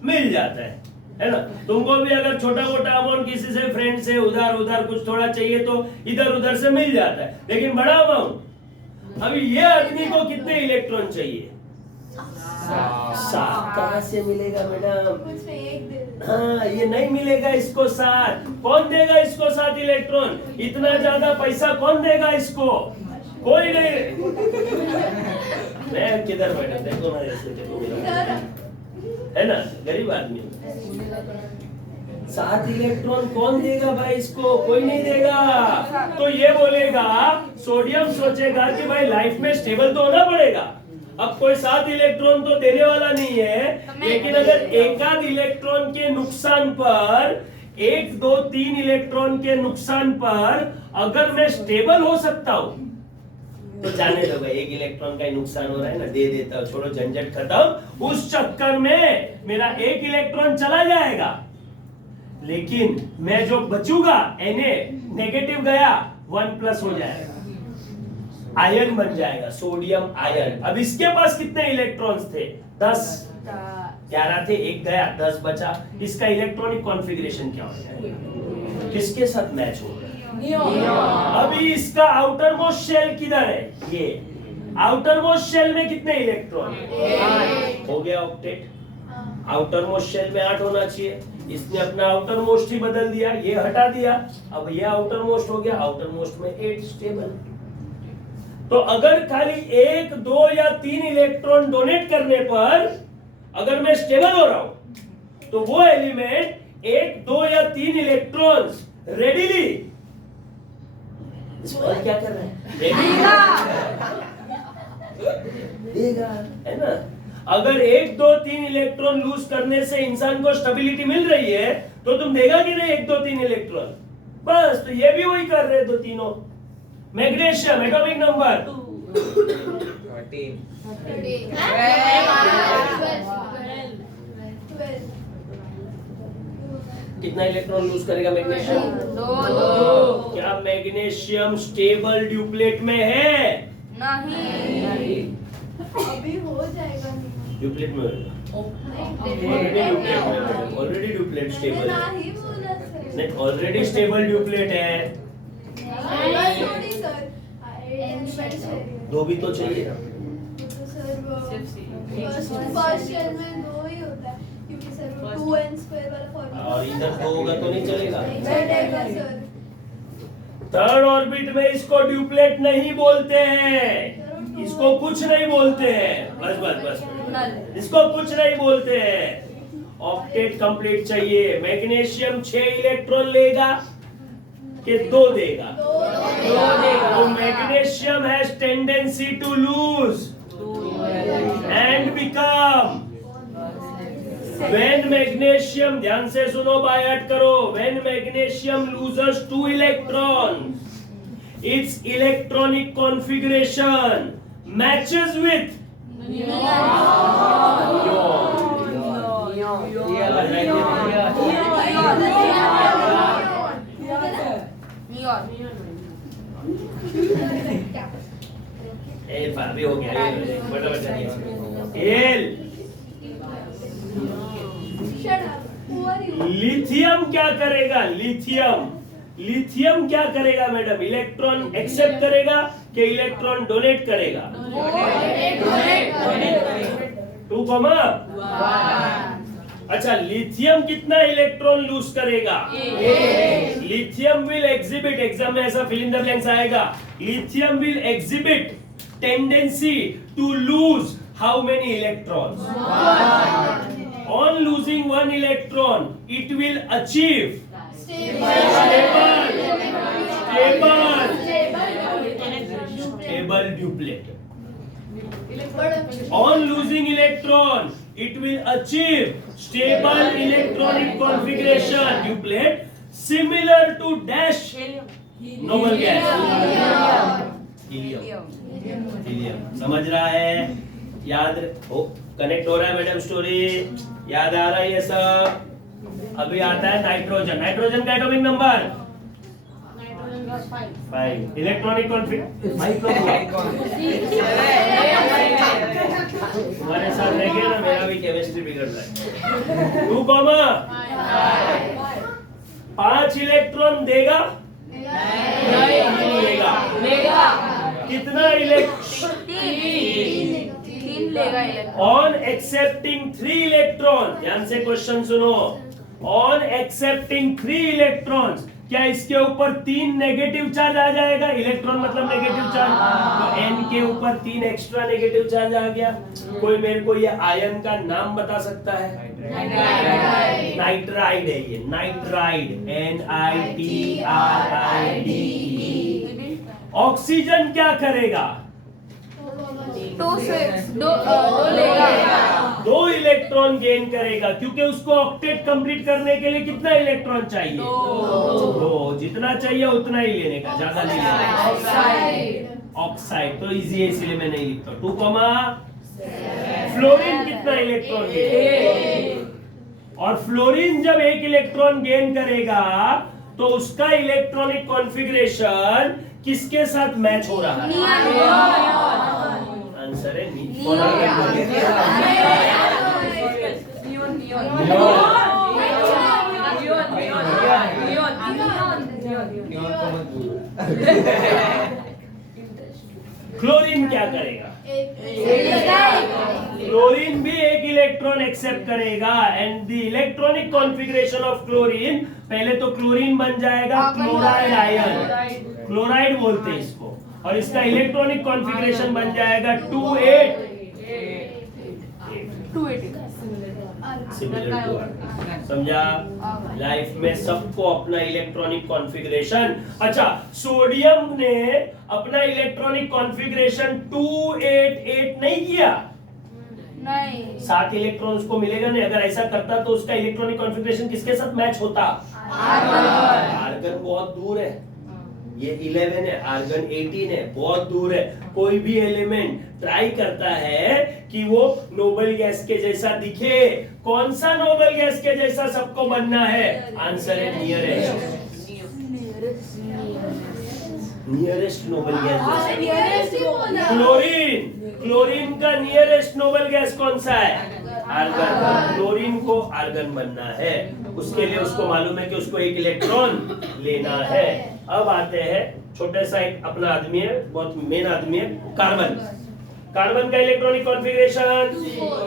मिल जाता है ना। तुमको भी अगर छोटा मोटा अमाउंट किसी से, फ्रेंड से उधार कुछ थोड़ा चाहिए तो इधर उधर से मिल जाता है, लेकिन बड़ा अमाउंट, अभी ये आदमी को कितने इलेक्ट्रॉन चाहिए? 7। कहां से मिलेगा मैडम? कुछ नहीं, एक दिन। हाँ ये नहीं मिलेगा इसको 7। कौन देगा इसको 7 इलेक्ट्रॉन? इतना ज्यादा पैसा कौन देगा इसको? कोई नहीं। मैं किधर बैठा, देखो ना ऐसे देखो, है ना, गरीब आदमी। 7 इलेक्ट्रॉन कौन देगा भाई इसको? कोई नहीं देगा। तो ये बोलेगा, सोडियम सोचेगा कि भाई लाइफ में स्टेबल तो होना पड़ेगा। अब कोई 7 इलेक्ट्रॉन तो देने वाला नहीं है, लेकिन अगर एकाध इलेक्ट्रॉन के नुकसान पर, 1 2 3 इलेक्ट्रॉन के नुकसान पर अगर मैं स्टेबल हो सकता हूं तो जाने दो भाई, 1 इलेक्ट्रॉन का ही नुकसान हो रहा है ना, दे देता हूं, छोड़ो झंझट खत्म। उस चक्कर में मेरा 1 इलेक्ट्रॉन चला जाएगा, लेकिन मैं जो बचूंगा Na नेगेटिव गया 1+ हो जाएगा, आयन बन जाएगा, सोडियम आयन। अब इसके पास कितने इलेक्ट्रॉन्स थे? 10। 11 थे, 1 गया, 10 बचा। इसका इलेक्ट्रॉनिक कॉन्फ़िगरेशन क्या हो जाएगा? किसके साथ मैच होगा? अभी इसका आउटर मोस्ट शेल किधर है? ये आउटर मोस्ट शेल में कितने इलेक्ट्रॉन? हो गया ऑक्टेट। आउटर मोस्ट शेल में 8 होना चाहिए, इसने अपना आउटर मोस्ट ही बदल दिया, ये हटा दिया, अब ये आउटर मोस्ट हो गया, आउटर मोस्ट में 8 स्टेबल। तो अगर खाली 1 2 या 3 इलेक्ट्रॉन डोनेट करने पर अगर मैं स्टेबल हो रहा हूं तो वो एलिमेंट 1 2 या 3 इलेक्ट्रॉन्स रेडिली क्या कर रहे हैं? देगा, है ना। अगर 1 2 3 इलेक्ट्रॉन लूज करने से इंसान को स्टेबिलिटी मिल रही है तो तुम देगा कि नहीं 1 2 3 इलेक्ट्रॉन? बस, तो ये भी वही कर रहे हैं, दो तीनों। Magnesium atomic number 12। कितना इलेक्ट्रॉन लूज करेगा मैग्नीशियम? 2। क्या मैग्नीशियम स्टेबल ड्यूप्लेट में है? नहीं। अभी हो जाएगा। ड्यूप्लेट में होगा, नहीं, ऑलरेडी ड्यूप्लेट स्टेबल मैंने है। नहीं बोला सर। नहीं, ऑलरेडी स्टेबल ड्यूप्लेट है। सॉरी सर, दो भी तो चाहिए ना। तो सर फर्स्ट शेल में 2 ही होता है, कि क्योंकि सर 2n² वाला फॉर्मूला और इधर 2 होगा तो नहीं चलेगा। चलेगा सर। थर्ड ऑर्बिट में इसको ड्यूप्लेट नहीं बोलते हैं, इसको कुछ नहीं बोलते हैं, बस बस बस, इसको कुछ नहीं बोलते हैं। ऑक्टेट कंप्लीट चाहिए। मैग्नीशियम 6 इलेक्ट्रॉन लेगा कि 2 देगा? 2 देगा। तो magnesium has tendency to lose and become, when magnesium, ध्यान से सुनो, बाय ऐड करो, when magnesium loses 2 electrons, its electronic configuration matches with ए भाभी हो गया, ये फटाफट चलिए। एल लिथियम क्या करेगा? लिथियम क्या करेगा मैडम? इलेक्ट्रॉन एक्सेप्ट करेगा कि इलेक्ट्रॉन डोनेट करेगा? Two comma. अच्छा, लिथियम कितना इलेक्ट्रॉन लूज करेगा? लिथियम विल एग्जिबिट, एग्जाम में ऐसा फिल इन द ब्लैंक्स आएगा, lithium will exhibit tendency to lose how many electrons? On losing 1 electron, it will achieve stable duplet. On losing electron, it will achieve stable electronic configuration duplet similar to dash noble gas. Helium. समझ रहा है? याद हो, connect हो रहा है madam? Story याद आ रहा है ये सब? अभी आता है नाइट्रोजन। नाइट्रोजन का एटॉमिक नंबर 5। इलेक्ट्रॉनिक हमारे साथ रह गया ना, मेरा भी केमिस्ट्री बिगड़ रहा है। 2 कॉमा 5 इलेक्ट्रॉन देगा? नहीं देगा। कितना इलेक्ट्रॉन? 3 लेगा इलेक्ट्रॉन। ऑन एक्सेप्टिंग 3 इलेक्ट्रॉन, ध्यान से क्वेश्चन सुनो, ऑन एक्सेप्टिंग 3 इलेक्ट्रॉन्स, क्या इसके ऊपर 3 नेगेटिव चार्ज आ जाएगा? इलेक्ट्रॉन मतलब नेगेटिव चार्ज, तो एन के ऊपर 3 एक्स्ट्रा नेगेटिव चार्ज आ गया। कोई मेरे को ये आयन का नाम बता सकता है? नाइट्राइड है ये, नाइट्राइड, NITRIDE। ऑक्सीजन क्या करेगा? 2 लेगा। 2 इलेक्ट्रॉन गेन करेगा, क्योंकि उसको ऑक्टेट कंप्लीट करने के लिए कितना इलेक्ट्रॉन चाहिए? 2। जितना चाहिए उतना ही लेने का, ज्यादा नहीं लेना। ऑक्साइड तो इजी है, इसलिए मैं नहीं लिखता। 2 कॉमा। फ्लोरीन कितना इलेक्ट्रॉन गेन? और फ्लोरीन जब 1 इलेक्ट्रॉन गेन करेगा तो उसका इलेक्ट्रॉनिक कॉन्फ़िगरेशन किसके साथ मैच हो रहा है? आंसर है क्लोरीन क्या करेगा? क्लोरीन भी 1 इलेक्ट्रॉन एक्सेप्ट करेगा and the electronic configuration of chlorine, पहले तो क्लोरीन बन जाएगा क्लोराइड आयन, क्लोराइड बोलते हैं इसको, और इसका इलेक्ट्रॉनिक कॉन्फ़िगरेशन बन जाएगा 2,8 सिमिलर टू आर। समझा? लाइफ में सबको अपना इलेक्ट्रॉनिक कॉन्फ़िगरेशन। अच्छा, सोडियम ने अपना इलेक्ट्रॉनिक कॉन्फ़िगरेशन 2,8,8 नहीं किया? नहीं। 7 इलेक्ट्रॉन उसको मिलेगा नहीं। अगर ऐसा करता तो उसका इलेक्ट्रॉनिक कॉन्फ़िगरेशन किसके साथ मैच होता? आर्गन बहुत दूर है, ये 11 है, आर्गन 18 है, बहुत दूर है। कोई भी एलिमेंट ट्राई करता है कि वो नोबल गैस के जैसा दिखे, कौन सा नोबल गैस के जैसा सबको बनना है? आंसर है nearest. Nearest noble gas chlorine. Chlorine का नियरेस्ट नोबल गैस कौन सा है? आर्गन। क्लोरीन को आर्गन बनना है, उसके लिए उसको मालूम है कि उसको 1 इलेक्ट्रॉन लेना है। अब आते हैं छोटे सा एक अपना आदमी है, बहुत मेन आदमी है, कार्बन। कार्बन का इलेक्ट्रॉनिक कॉन्फ़िगरेशन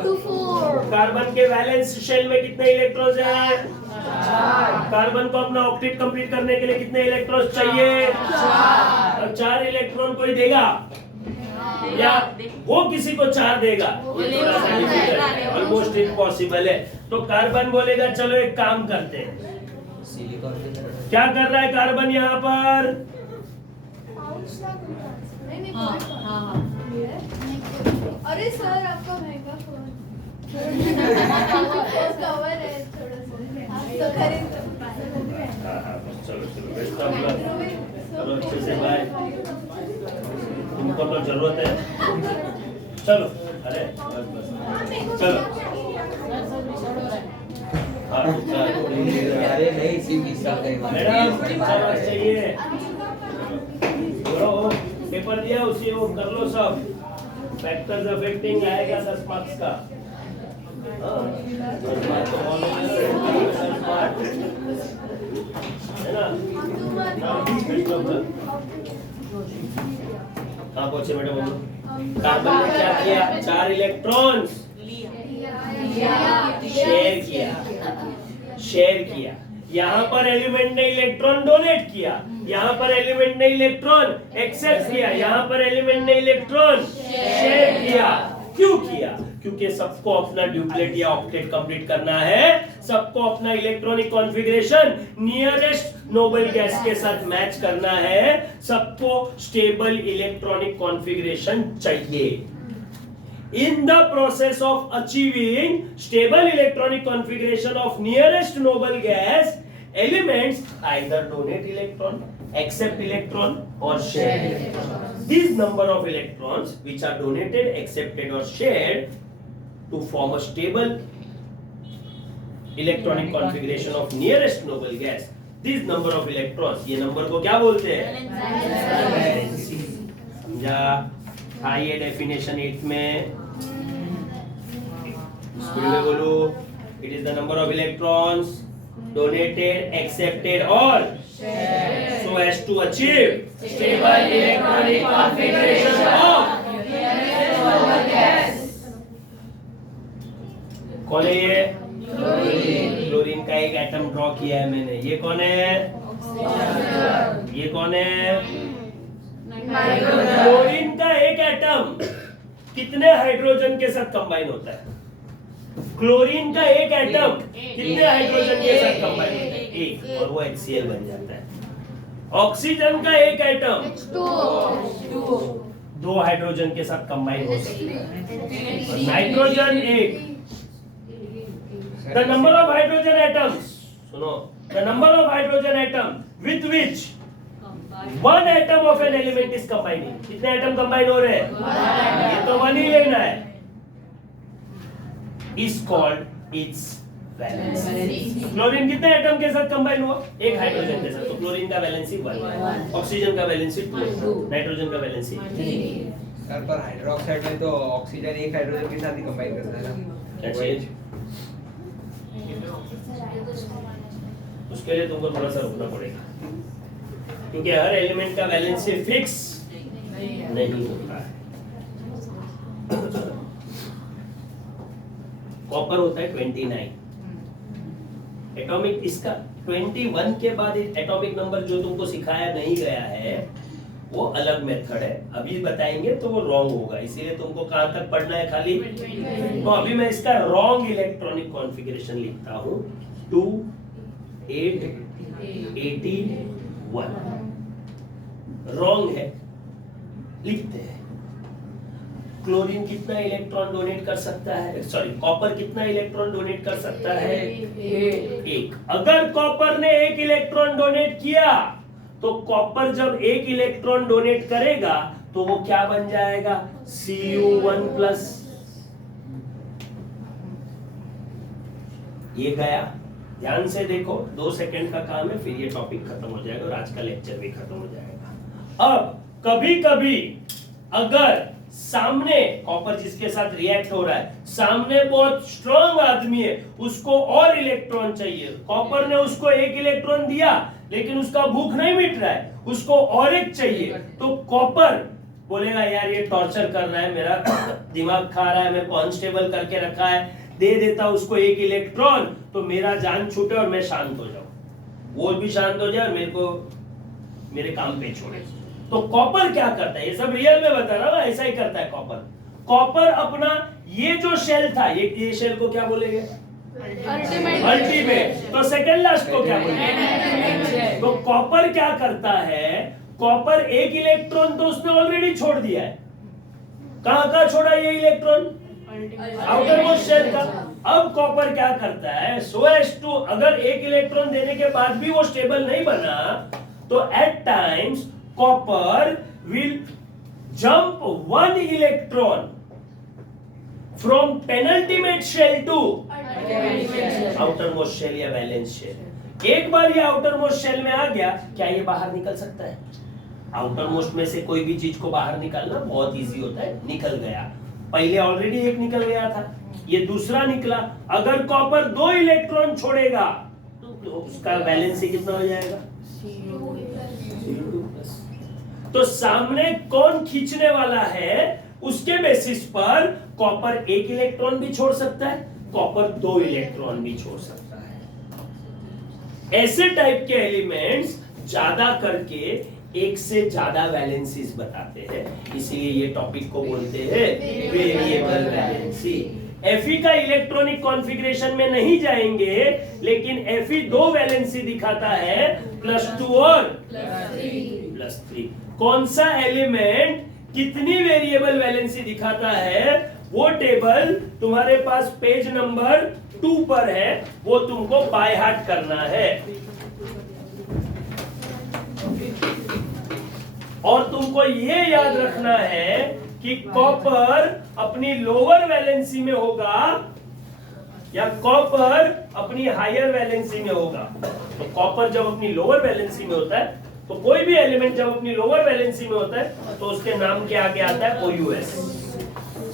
2 4 कार्बन के वैलेंस शेल में कितने इलेक्ट्रॉन्स हैं? कार्बन को अपना ऑक्टेट कंप्लीट करने के लिए कितने इलेक्ट्रॉन्स चाहिए? 4। 4 इलेक्ट्रॉन कोई देगा या वो किसी को 4 देगा? ऑलमोस्ट इम्पॉसिबल है। तो कार्बन बोलेगा चलो एक काम करते हैं, सिलिकॉन की तरह। क्या कर रहा है कार्बन यहाँ पर? नहीं अरे सर आपका महंगा फोन कवर है थोड़ा सा तो खरीद चलो चलो बेस्ट ऑफ लक, चलो अच्छे से बाय, तुमको तो जरूरत है, चलो अरे बस बस चलो हाँ अरे नहीं सिर्फ इसका मैडम चलो चाहिए बोलो पेपर दिया उसी वो कर लो सब, फैक्टर्स अफेक्टिंग आएगा 10 मार्क्स का। हाँ, 10 मार्क्स तो है ना? हाँ पहुंचे मैडम हम। कार्बन ने क्या किया? 4 इलेक्ट्रॉन्स शेयर किया। यहाँ पर एलिमेंट ने इलेक्ट्रॉन डोनेट किया, यहाँ पर एलिमेंट ने इलेक्ट्रॉन एक्सेप्ट किया, यहाँ पर एलिमेंट ने इलेक्ट्रॉन शेयर किया। क्यों किया? क्योंकि सबको अपना ड्यूप्लेट या ऑक्टेट कंप्लीट करना है, सबको अपना electronic configuration nearest noble gas के साथ मैच करना है, सबको स्टेबल इलेक्ट्रॉनिक कॉन्फ़िगरेशन चाहिए। In the process of achieving stable electronic configuration of nearest noble gas, elements either donate electron, accept electron or share electron. These number of electrons which are donated, accepted or shared to form a stable electronic configuration of nearest noble gas. These number of electrons, ये number को क्या बोलते हैं? समझा? हाँ ये definition 8 में school में बोलो, it is the number of electrons donated, accepted or shared so as to achieve stable electronic configuration of noble gas. कौन है ये? क्लोरीन का एक एटम ड्रॉ किया है मैंने। ये कौन है? ये कौन है? क्लोरीन का एक एटम कितने हाइड्रोजन के साथ कंबाइन होता है? क्लोरीन का एक एटम कितने हाइड्रोजन के साथ कंबाइन होता है? एक, और वो HCl बन जाता है। ऑक्सीजन का एक एटम 2 हाइड्रोजन के साथ कंबाइन हो सकता है, और नाइट्रोजन एक। The number of hydrogen atoms, सुनो, the number of hydrogen atom with which one atom of an element is combining, कितने एटम कंबाइन हो रहे हैं? ये तो 1 ही लेना है, is called its valency. Chlorine कितने एटम के साथ कंबाइन हुआ? एक हाइड्रोजन के साथ, तो क्लोरीन का वैलेंसी 1, ऑक्सीजन का वैलेंसी 2, नाइट्रोजन का वैलेंसी 3। सर पर हाइड्रोक्साइड में तो ऑक्सीजन एक हाइड्रोजन के साथ ही कंबाइन करता है ना। क्या चीज? उसके लिए तुमको थोड़ा सा रुकना पड़ेगा, क्योंकि हर एलिमेंट का वैलेंसी फिक्स नहीं होता है। कॉपर होता है 29 एटॉमिक, इसका 21 के बाद एटॉमिक नंबर जो तुमको सिखाया नहीं गया है वो अलग मेथड है, अभी बताएंगे तो वो रॉन्ग होगा, इसीलिए तुमको कहां तक पढ़ना है खाली। तो अभी मैं इसका रॉन्ग इलेक्ट्रॉनिक कॉन्फ़िगरेशन लिखता हूं 2 8 81 रॉन्ग है, लिखते हैं। क्लोरीन कितना इलेक्ट्रॉन डोनेट कर सकता है? सॉरी, कॉपर कितना इलेक्ट्रॉन डोनेट कर सकता है? एक। अगर कॉपर ने 1 इलेक्ट्रॉन डोनेट किया तो कॉपर जब 1 इलेक्ट्रॉन डोनेट करेगा तो वो क्या बन जाएगा? Cu1+। ये गया, ध्यान से देखो, 2 सेकंड का काम है, फिर ये टॉपिक खत्म हो जाएगा और आज का लेक्चर भी खत्म हो जाएगा। अब कभी कभी अगर सामने कॉपर जिसके साथ रिएक्ट हो रहा है, सामने बहुत स्ट्रॉन्ग आदमी है, उसको और इलेक्ट्रॉन चाहिए, कॉपर ने उसको 1 इलेक्ट्रॉन दिया लेकिन उसका भूख नहीं मिट रहा है, उसको और एक चाहिए, तो कॉपर बोलेगा यार ये टॉर्चर कर रहा है, मेरा दिमाग खा रहा है, मैं कॉन्स्टेबल करके रखा है, दे देता उसको एक इलेक्ट्रॉन तो मेरा जान छूटे और मैं शांत हो जाऊं, वो भी शांत हो जाए और मेरे को मेरे काम पे छोड़े। तो कॉपर क्या करता है, ये सब रियल में बता रहा हूं, ऐसा ही करता है कॉपर। कॉपर अपना ये जो शेल था, ये शेल को क्या बोलेंगे? अल्टीमेट। तो सेकंड लास्ट को क्या बोलेंगे? तो कॉपर क्या करता है, कॉपर एक इलेक्ट्रॉन तो उसने ऑलरेडी छोड़ दिया है, कहां छोड़ा ये इलेक्ट्रॉन? आउटर मोस्ट शेल का। अब कॉपर क्या करता है, सो एज टू, अगर एक इलेक्ट्रॉन देने के बाद भी वो स्टेबल नहीं बना, तो eight times copper will jump one electron from penultimate shell to outer most shell या वैलेंस शेल। एक बार ये आउटर मोस्ट शेल में आ गया, क्या ये बाहर निकल सकता है? आउटर मोस्ट में से कोई भी चीज को बाहर निकालना बहुत इजी होता है, निकल गया। पहले ऑलरेडी एक निकल गया था, ये दूसरा निकला। अगर कॉपर 2 इलेक्ट्रॉन छोड़ेगा तो उसका वैलेंसी कितना हो जाएगा? तो सामने कौन खींचने वाला है उसके बेसिस पर कॉपर एक इलेक्ट्रॉन भी छोड़ सकता है, कॉपर 2 इलेक्ट्रॉन भी छोड़ सकता है। ऐसे टाइप के एलिमेंट्स ज्यादा करके एक से ज्यादा वैलेंसीज बताते हैं, इसलिए ये टॉपिक को बोलते हैं वेरिएबल वैलेंसी। Fe का इलेक्ट्रॉनिक कॉन्फ़िगरेशन में नहीं जाएंगे, लेकिन Fe 2 वैलेंसी दिखाता है, +2 और +3। कौन सा एलिमेंट कितनी वेरिएबल वैलेंसी दिखाता है वो टेबल तुम्हारे पास पेज नंबर 2 पर है, वो तुमको बाय हार्ट करना है। और तुमको ये याद रखना है कि कॉपर अपनी लोअर वैलेंसी में होगा या कॉपर अपनी हायर वैलेंसी में होगा। तो कॉपर जब अपनी लोअर वैलेंसी में होता है, तो कोई भी एलिमेंट जब अपनी लोअर वैलेंसी में होता है तो उसके नाम के आगे आता है OUS,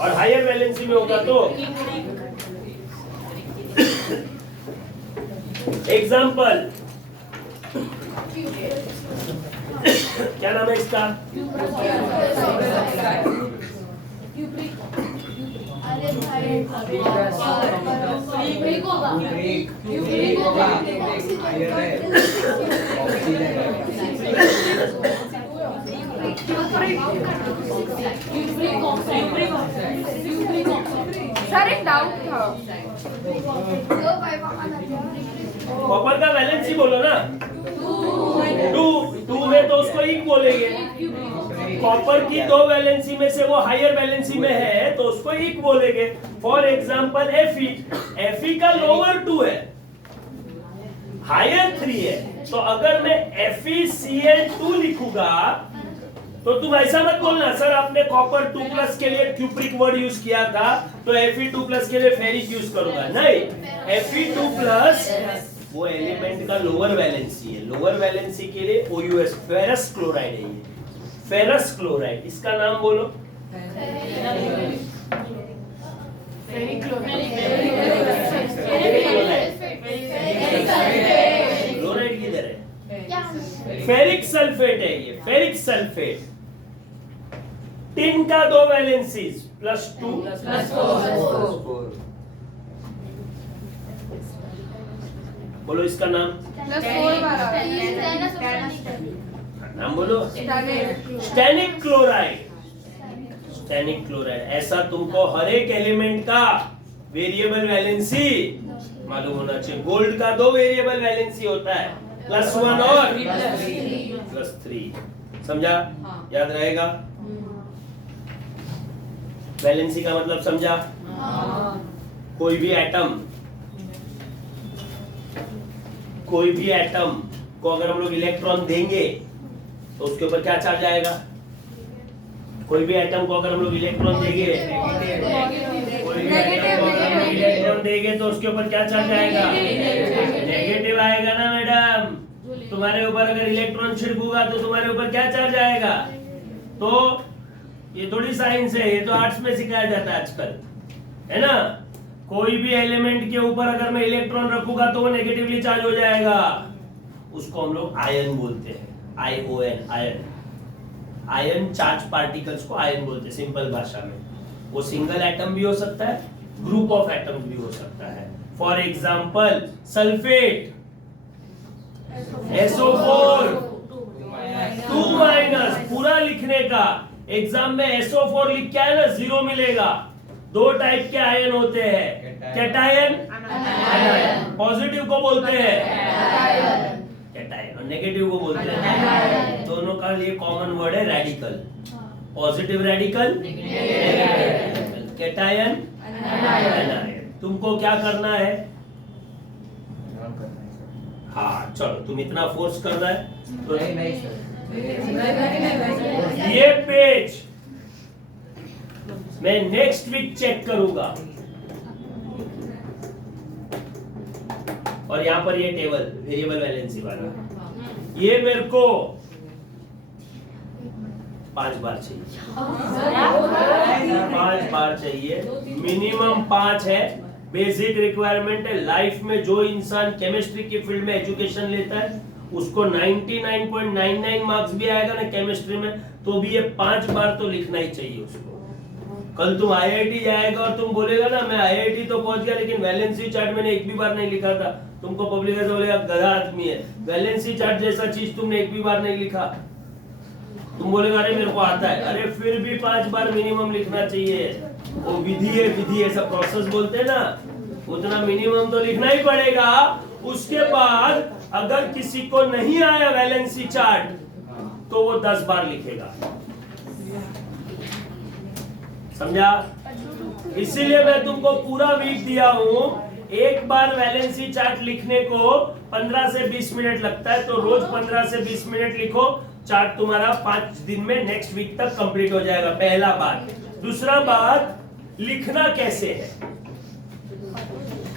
और हायर वैलेंसी में होगा तो एग्जाम्पल क्या नाम है इसका? अरे भाई सर एक डाउट था, कॉपर का वैलेंसी बोलो ना, 2 में तो उसको एक बोलेंगे। कॉपर की 2 वैलेंसी में से वो हायर वैलेंसी में है तो उसको एक बोलेंगे। फॉर एग्जांपल Fe का लोअर 2 है, हायर 3 है, तो अगर मैं FeCl2 लिखूंगा तो तुम ऐसा मत बोलना सर आपने कॉपर 2+ के लिए क्यूप्रिक वर्ड यूज किया था तो Fe2+ के लिए फेरिक यूज करूंगा। नहीं, Fe2+ वो एलिमेंट का लोअर वैलेंसी है, लोअर वैलेंसी के लिए OUS फेरस क्लोराइड है। ये फेरस क्लोराइड, इसका नाम बोलो। क्लोराइड किधर है? फेरिक सल्फेट है ये, फेरिक सल्फेट। टिन का 2 वैलेंसीज +2 +4। बोलो इसका नाम। +4 वाला नाम बोलो। Stannic chloride. स्टैनिक क्लोराइड, ऐसा तुमको हर एक एलिमेंट का वेरिएबल वैलेंसी मालूम होना चाहिए। गोल्ड का 2 वेरिएबल वैलेंसी होता है, +1 और +3। समझा? याद रहेगा? वैलेंसी का मतलब समझा? कोई भी एटम को अगर हम लोग इलेक्ट्रॉन देंगे तो उसके ऊपर क्या चार्ज आएगा? कोई भी एटम को अगर हम लोग इलेक्ट्रॉन देंगे, कोई भी एटम को अगर हम लोग इलेक्ट्रॉन देंगे तो उसके ऊपर क्या चार्ज आएगा? नेगेटिव आएगा ना मैडम। तुम्हारे ऊपर अगर इलेक्ट्रॉन छिड़कूंगा तो तुम्हारे ऊपर क्या चार्ज आएगा? तो ये थोड़ी साइंस है, ये तो आर्ट्स में सिखाया जाता है आजकल, है ना। कोई भी एलिमेंट के ऊपर अगर मैं इलेक्ट्रॉन रखूंगा तो वो नेगेटिवली चार्ज हो जाएगा, उसको हम लोग आयन बोलते हैं, ION, ion. Ion charge particles को आयन बोलते हैं सिंपल भाषा में। वो सिंगल एटम भी हो सकता है, ग्रुप ऑफ एटम्स भी हो सकता है। For example sulphate SO4 2 minus, पूरा लिखने का। एग्जाम में SO4 लिख के आए ना 0 मिलेगा। दो टाइप के आयन होते हैं, कैटायन आयन, पॉजिटिव को बोलते हैं कैटायन और नेगेटिव को बोलते हैं। दोनों का लिए कॉमन वर्ड है radical. Positive radical, cation ion. तुमको क्या करना है? हाँ चलो, तुम इतना फोर्स कर रहा है तो नहीं सर, ये पेज मैं नेक्स्ट वीक चेक करूंगा और यहां पर ये टेबल वेरिएबल वैलेंसी वाला, ये मेरे को 5 बार चाहिए। 5 बार चाहिए, मिनिमम 5 है। बेसिक रिक्वायरमेंट है। लाइफ में जो इंसान केमिस्ट्री की फील्ड में एजुकेशन लेता है उसको 99.99 मार्क्स भी आएगा ना केमिस्ट्री में, तो भी ये 5 बार तो लिखना ही चाहिए उसको। कल तुम IIT जाएगा और तुम बोलेगा ना मैं IIT तो पहुंच गया लेकिन वैलेंसी चार्ट मैंने एक भी बार नहीं लिखा था, तुमको पब्लिक ऐसे बोलेगा गधा आदमी है, वैलेंसी चार्ट जैसा चीज तुमने एक भी बार नहीं लिखा। तुम बोलेगा अरे मेरे को आता है, अरे फिर भी 5 बार मिनिमम लिखना चाहिए। वो विधि है, विधि ऐसा प्रोसेस बोलते हैं ना, उतना मिनिमम तो लिखना ही पड़ेगा। उसके बाद अगर किसी को नहीं आया वैलेंसी चार्ट तो वो 10 बार लिखेगा। समझा? इसीलिए मैं तुमको पूरा वीक दिया हूं। एक बार वैलेंसी चार्ट लिखने को 15 से 20 मिनट लगता है, तो रोज 15 से 20 मिनट लिखो। चार्ट तुम्हारा 5 दिन में नेक्स्ट वीक तक कंप्लीट हो जाएगा। पहला बात। दूसरा बात, लिखना कैसे है?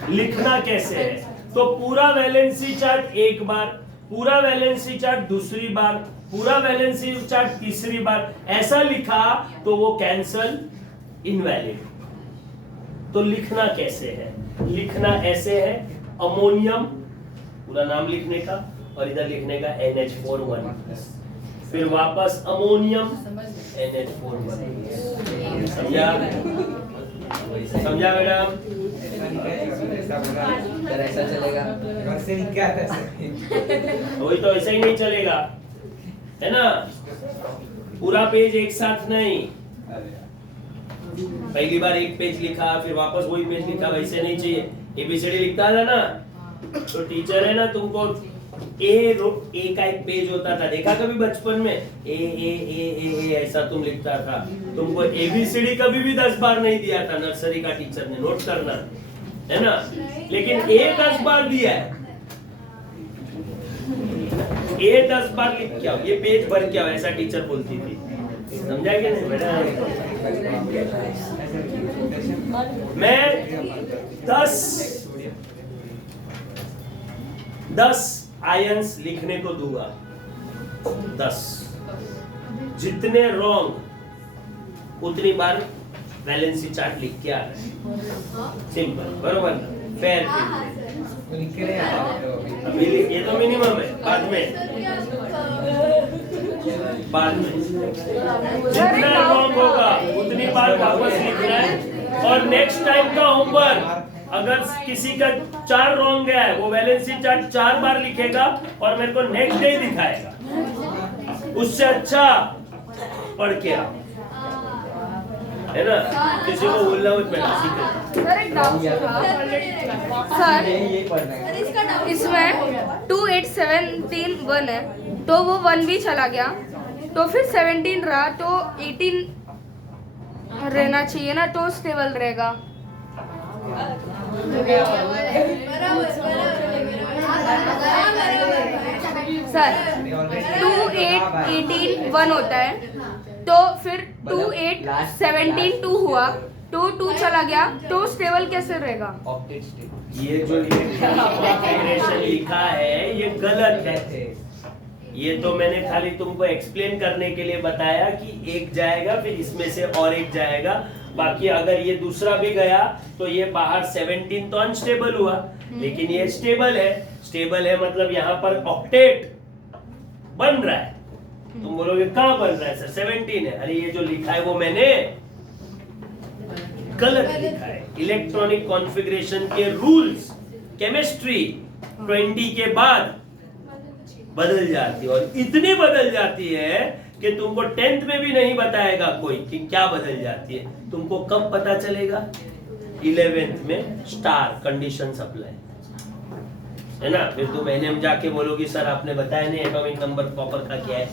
लिखना कैसे है? तो पूरा वैलेंसी चार्ट एक बार, पूरा वैलेंसी चार्ट दूसरी बार, पूरा वैलेंसी चार्ट तीसरी बार, ऐसा लिखा तो वो कैंसल, इनवैलिड। तो लिखना कैसे है? लिखना ऐसे है, अमोनियम पूरा नाम लिखने का और इधर लिखने का NH4+, फिर वापस अमोनियम NH4+। समझा? समझा मैडम? ऐसा चलेगा, घर से नहीं क्या था वही तो, ऐसा ही नहीं चलेगा, है ना? पूरा पेज एक साथ नहीं, पहली बार एक पेज लिखा फिर वापस वही पेज लिखा, वैसे नहीं चाहिए। ABCD लिखता था ना तो टीचर है ना तुमको ए का एक पेज होता था, देखा कभी बचपन में? ए ऐसा तुम लिखता था। तुमको ABCD कभी भी 10 बार नहीं दिया था नर्सरी का टीचर ने, नोट करना, है ना? लेकिन ए 10 बार दिया है। ए 10 बार लिख के आओ, ये पेज भर के आओ, ऐसा टीचर बोलती थी। समझा कि नहीं बेटा? मैं 10 आयंस लिखने को दूंगा, 10। जितने रॉन्ग उतनी बार वैलेंसी चार्ट लिख के आ रहे हैं। सिंपल, बरोबर ना? फेयर। लिख के नहीं आता अभी ये तो मिनिमम है, बाद में जितना रॉन्ग होगा उतनी बार वापस लिखना है। और नेक्स्ट टाइम का होमवर्क, अगर किसी का 4 रॉन्ग गया है वो वैलेंसी चार्ट 4 बार लिखेगा और मेरे को नेक्स्ट डे दिखाएगा। उससे अच्छा पढ़ के आओ, है ना? किसी को बोलना मत बेटा, सीखे। सर एक डाउट था सर, ये पढ़ना है। इसका डाउट इसमें 2 8 17 1 है, तो वो 1 भी चला गया, तो फिर 17 रहा, तो 18 रहना चाहिए ना, तो स्टेबल रहेगा। सर 2 8 18 1 होता है, तो फिर 2 8 17 2 हुआ, तो 2 चला गया, तो स्टेबल कैसे रहेगा? Octet state. ये जो कॉन्फ़िगरेशन लिखा है ये गलत है। ये तो मैंने खाली तुमको एक्सप्लेन करने के लिए बताया कि एक जाएगा फिर इसमें से और एक जाएगा। बाकी अगर ये दूसरा भी गया तो ये बाहर 17 तो अनस्टेबल हुआ, लेकिन ये स्टेबल है। स्टेबल है मतलब यहाँ पर ऑक्टेट बन रहा है, तुम बोलोगे कहाँ बन रहा है सर 17 है, अरे ये जो लिखा है वो मैंने गलत लिखा है। इलेक्ट्रॉनिक कॉन्फ़िगरेशन के रूल्स केमिस्ट्री 20 के बाद बदल जाती है, और इतनी बदल जाती है कि तुमको 10th में भी नहीं बताएगा कोई कि क्या बदल जाती है। तुमको कब पता चलेगा? 11th में स्टार कंडीशन सप्लाई, है ना। फिर तुम एनएम जाके बोलोगी सर आपने बताया नहीं एटॉमिक नंबर कॉपर का क्या है,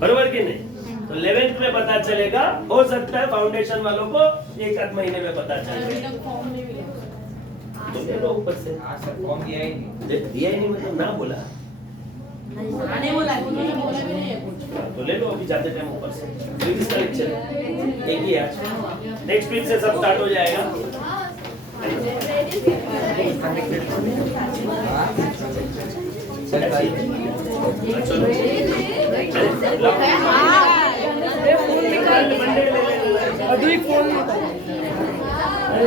बरोबर कि नहीं? तो 11th में पता चलेगा, हो सकता है फाउंडेशन वालों को एक आध महीने में पता चले। तो ले लो ऊपर से। हाँ सर, फॉर्म दिया ही नहीं। दिया ही नहीं मतलब ना बोला, तो ले लो अभी जाते टाइम ऊपर से। फिजिक्स का लेक्चर एक ही है आज, नेक्स्ट वीक से सब स्टार्ट हो जाएगा। चलो अभी फोन अरे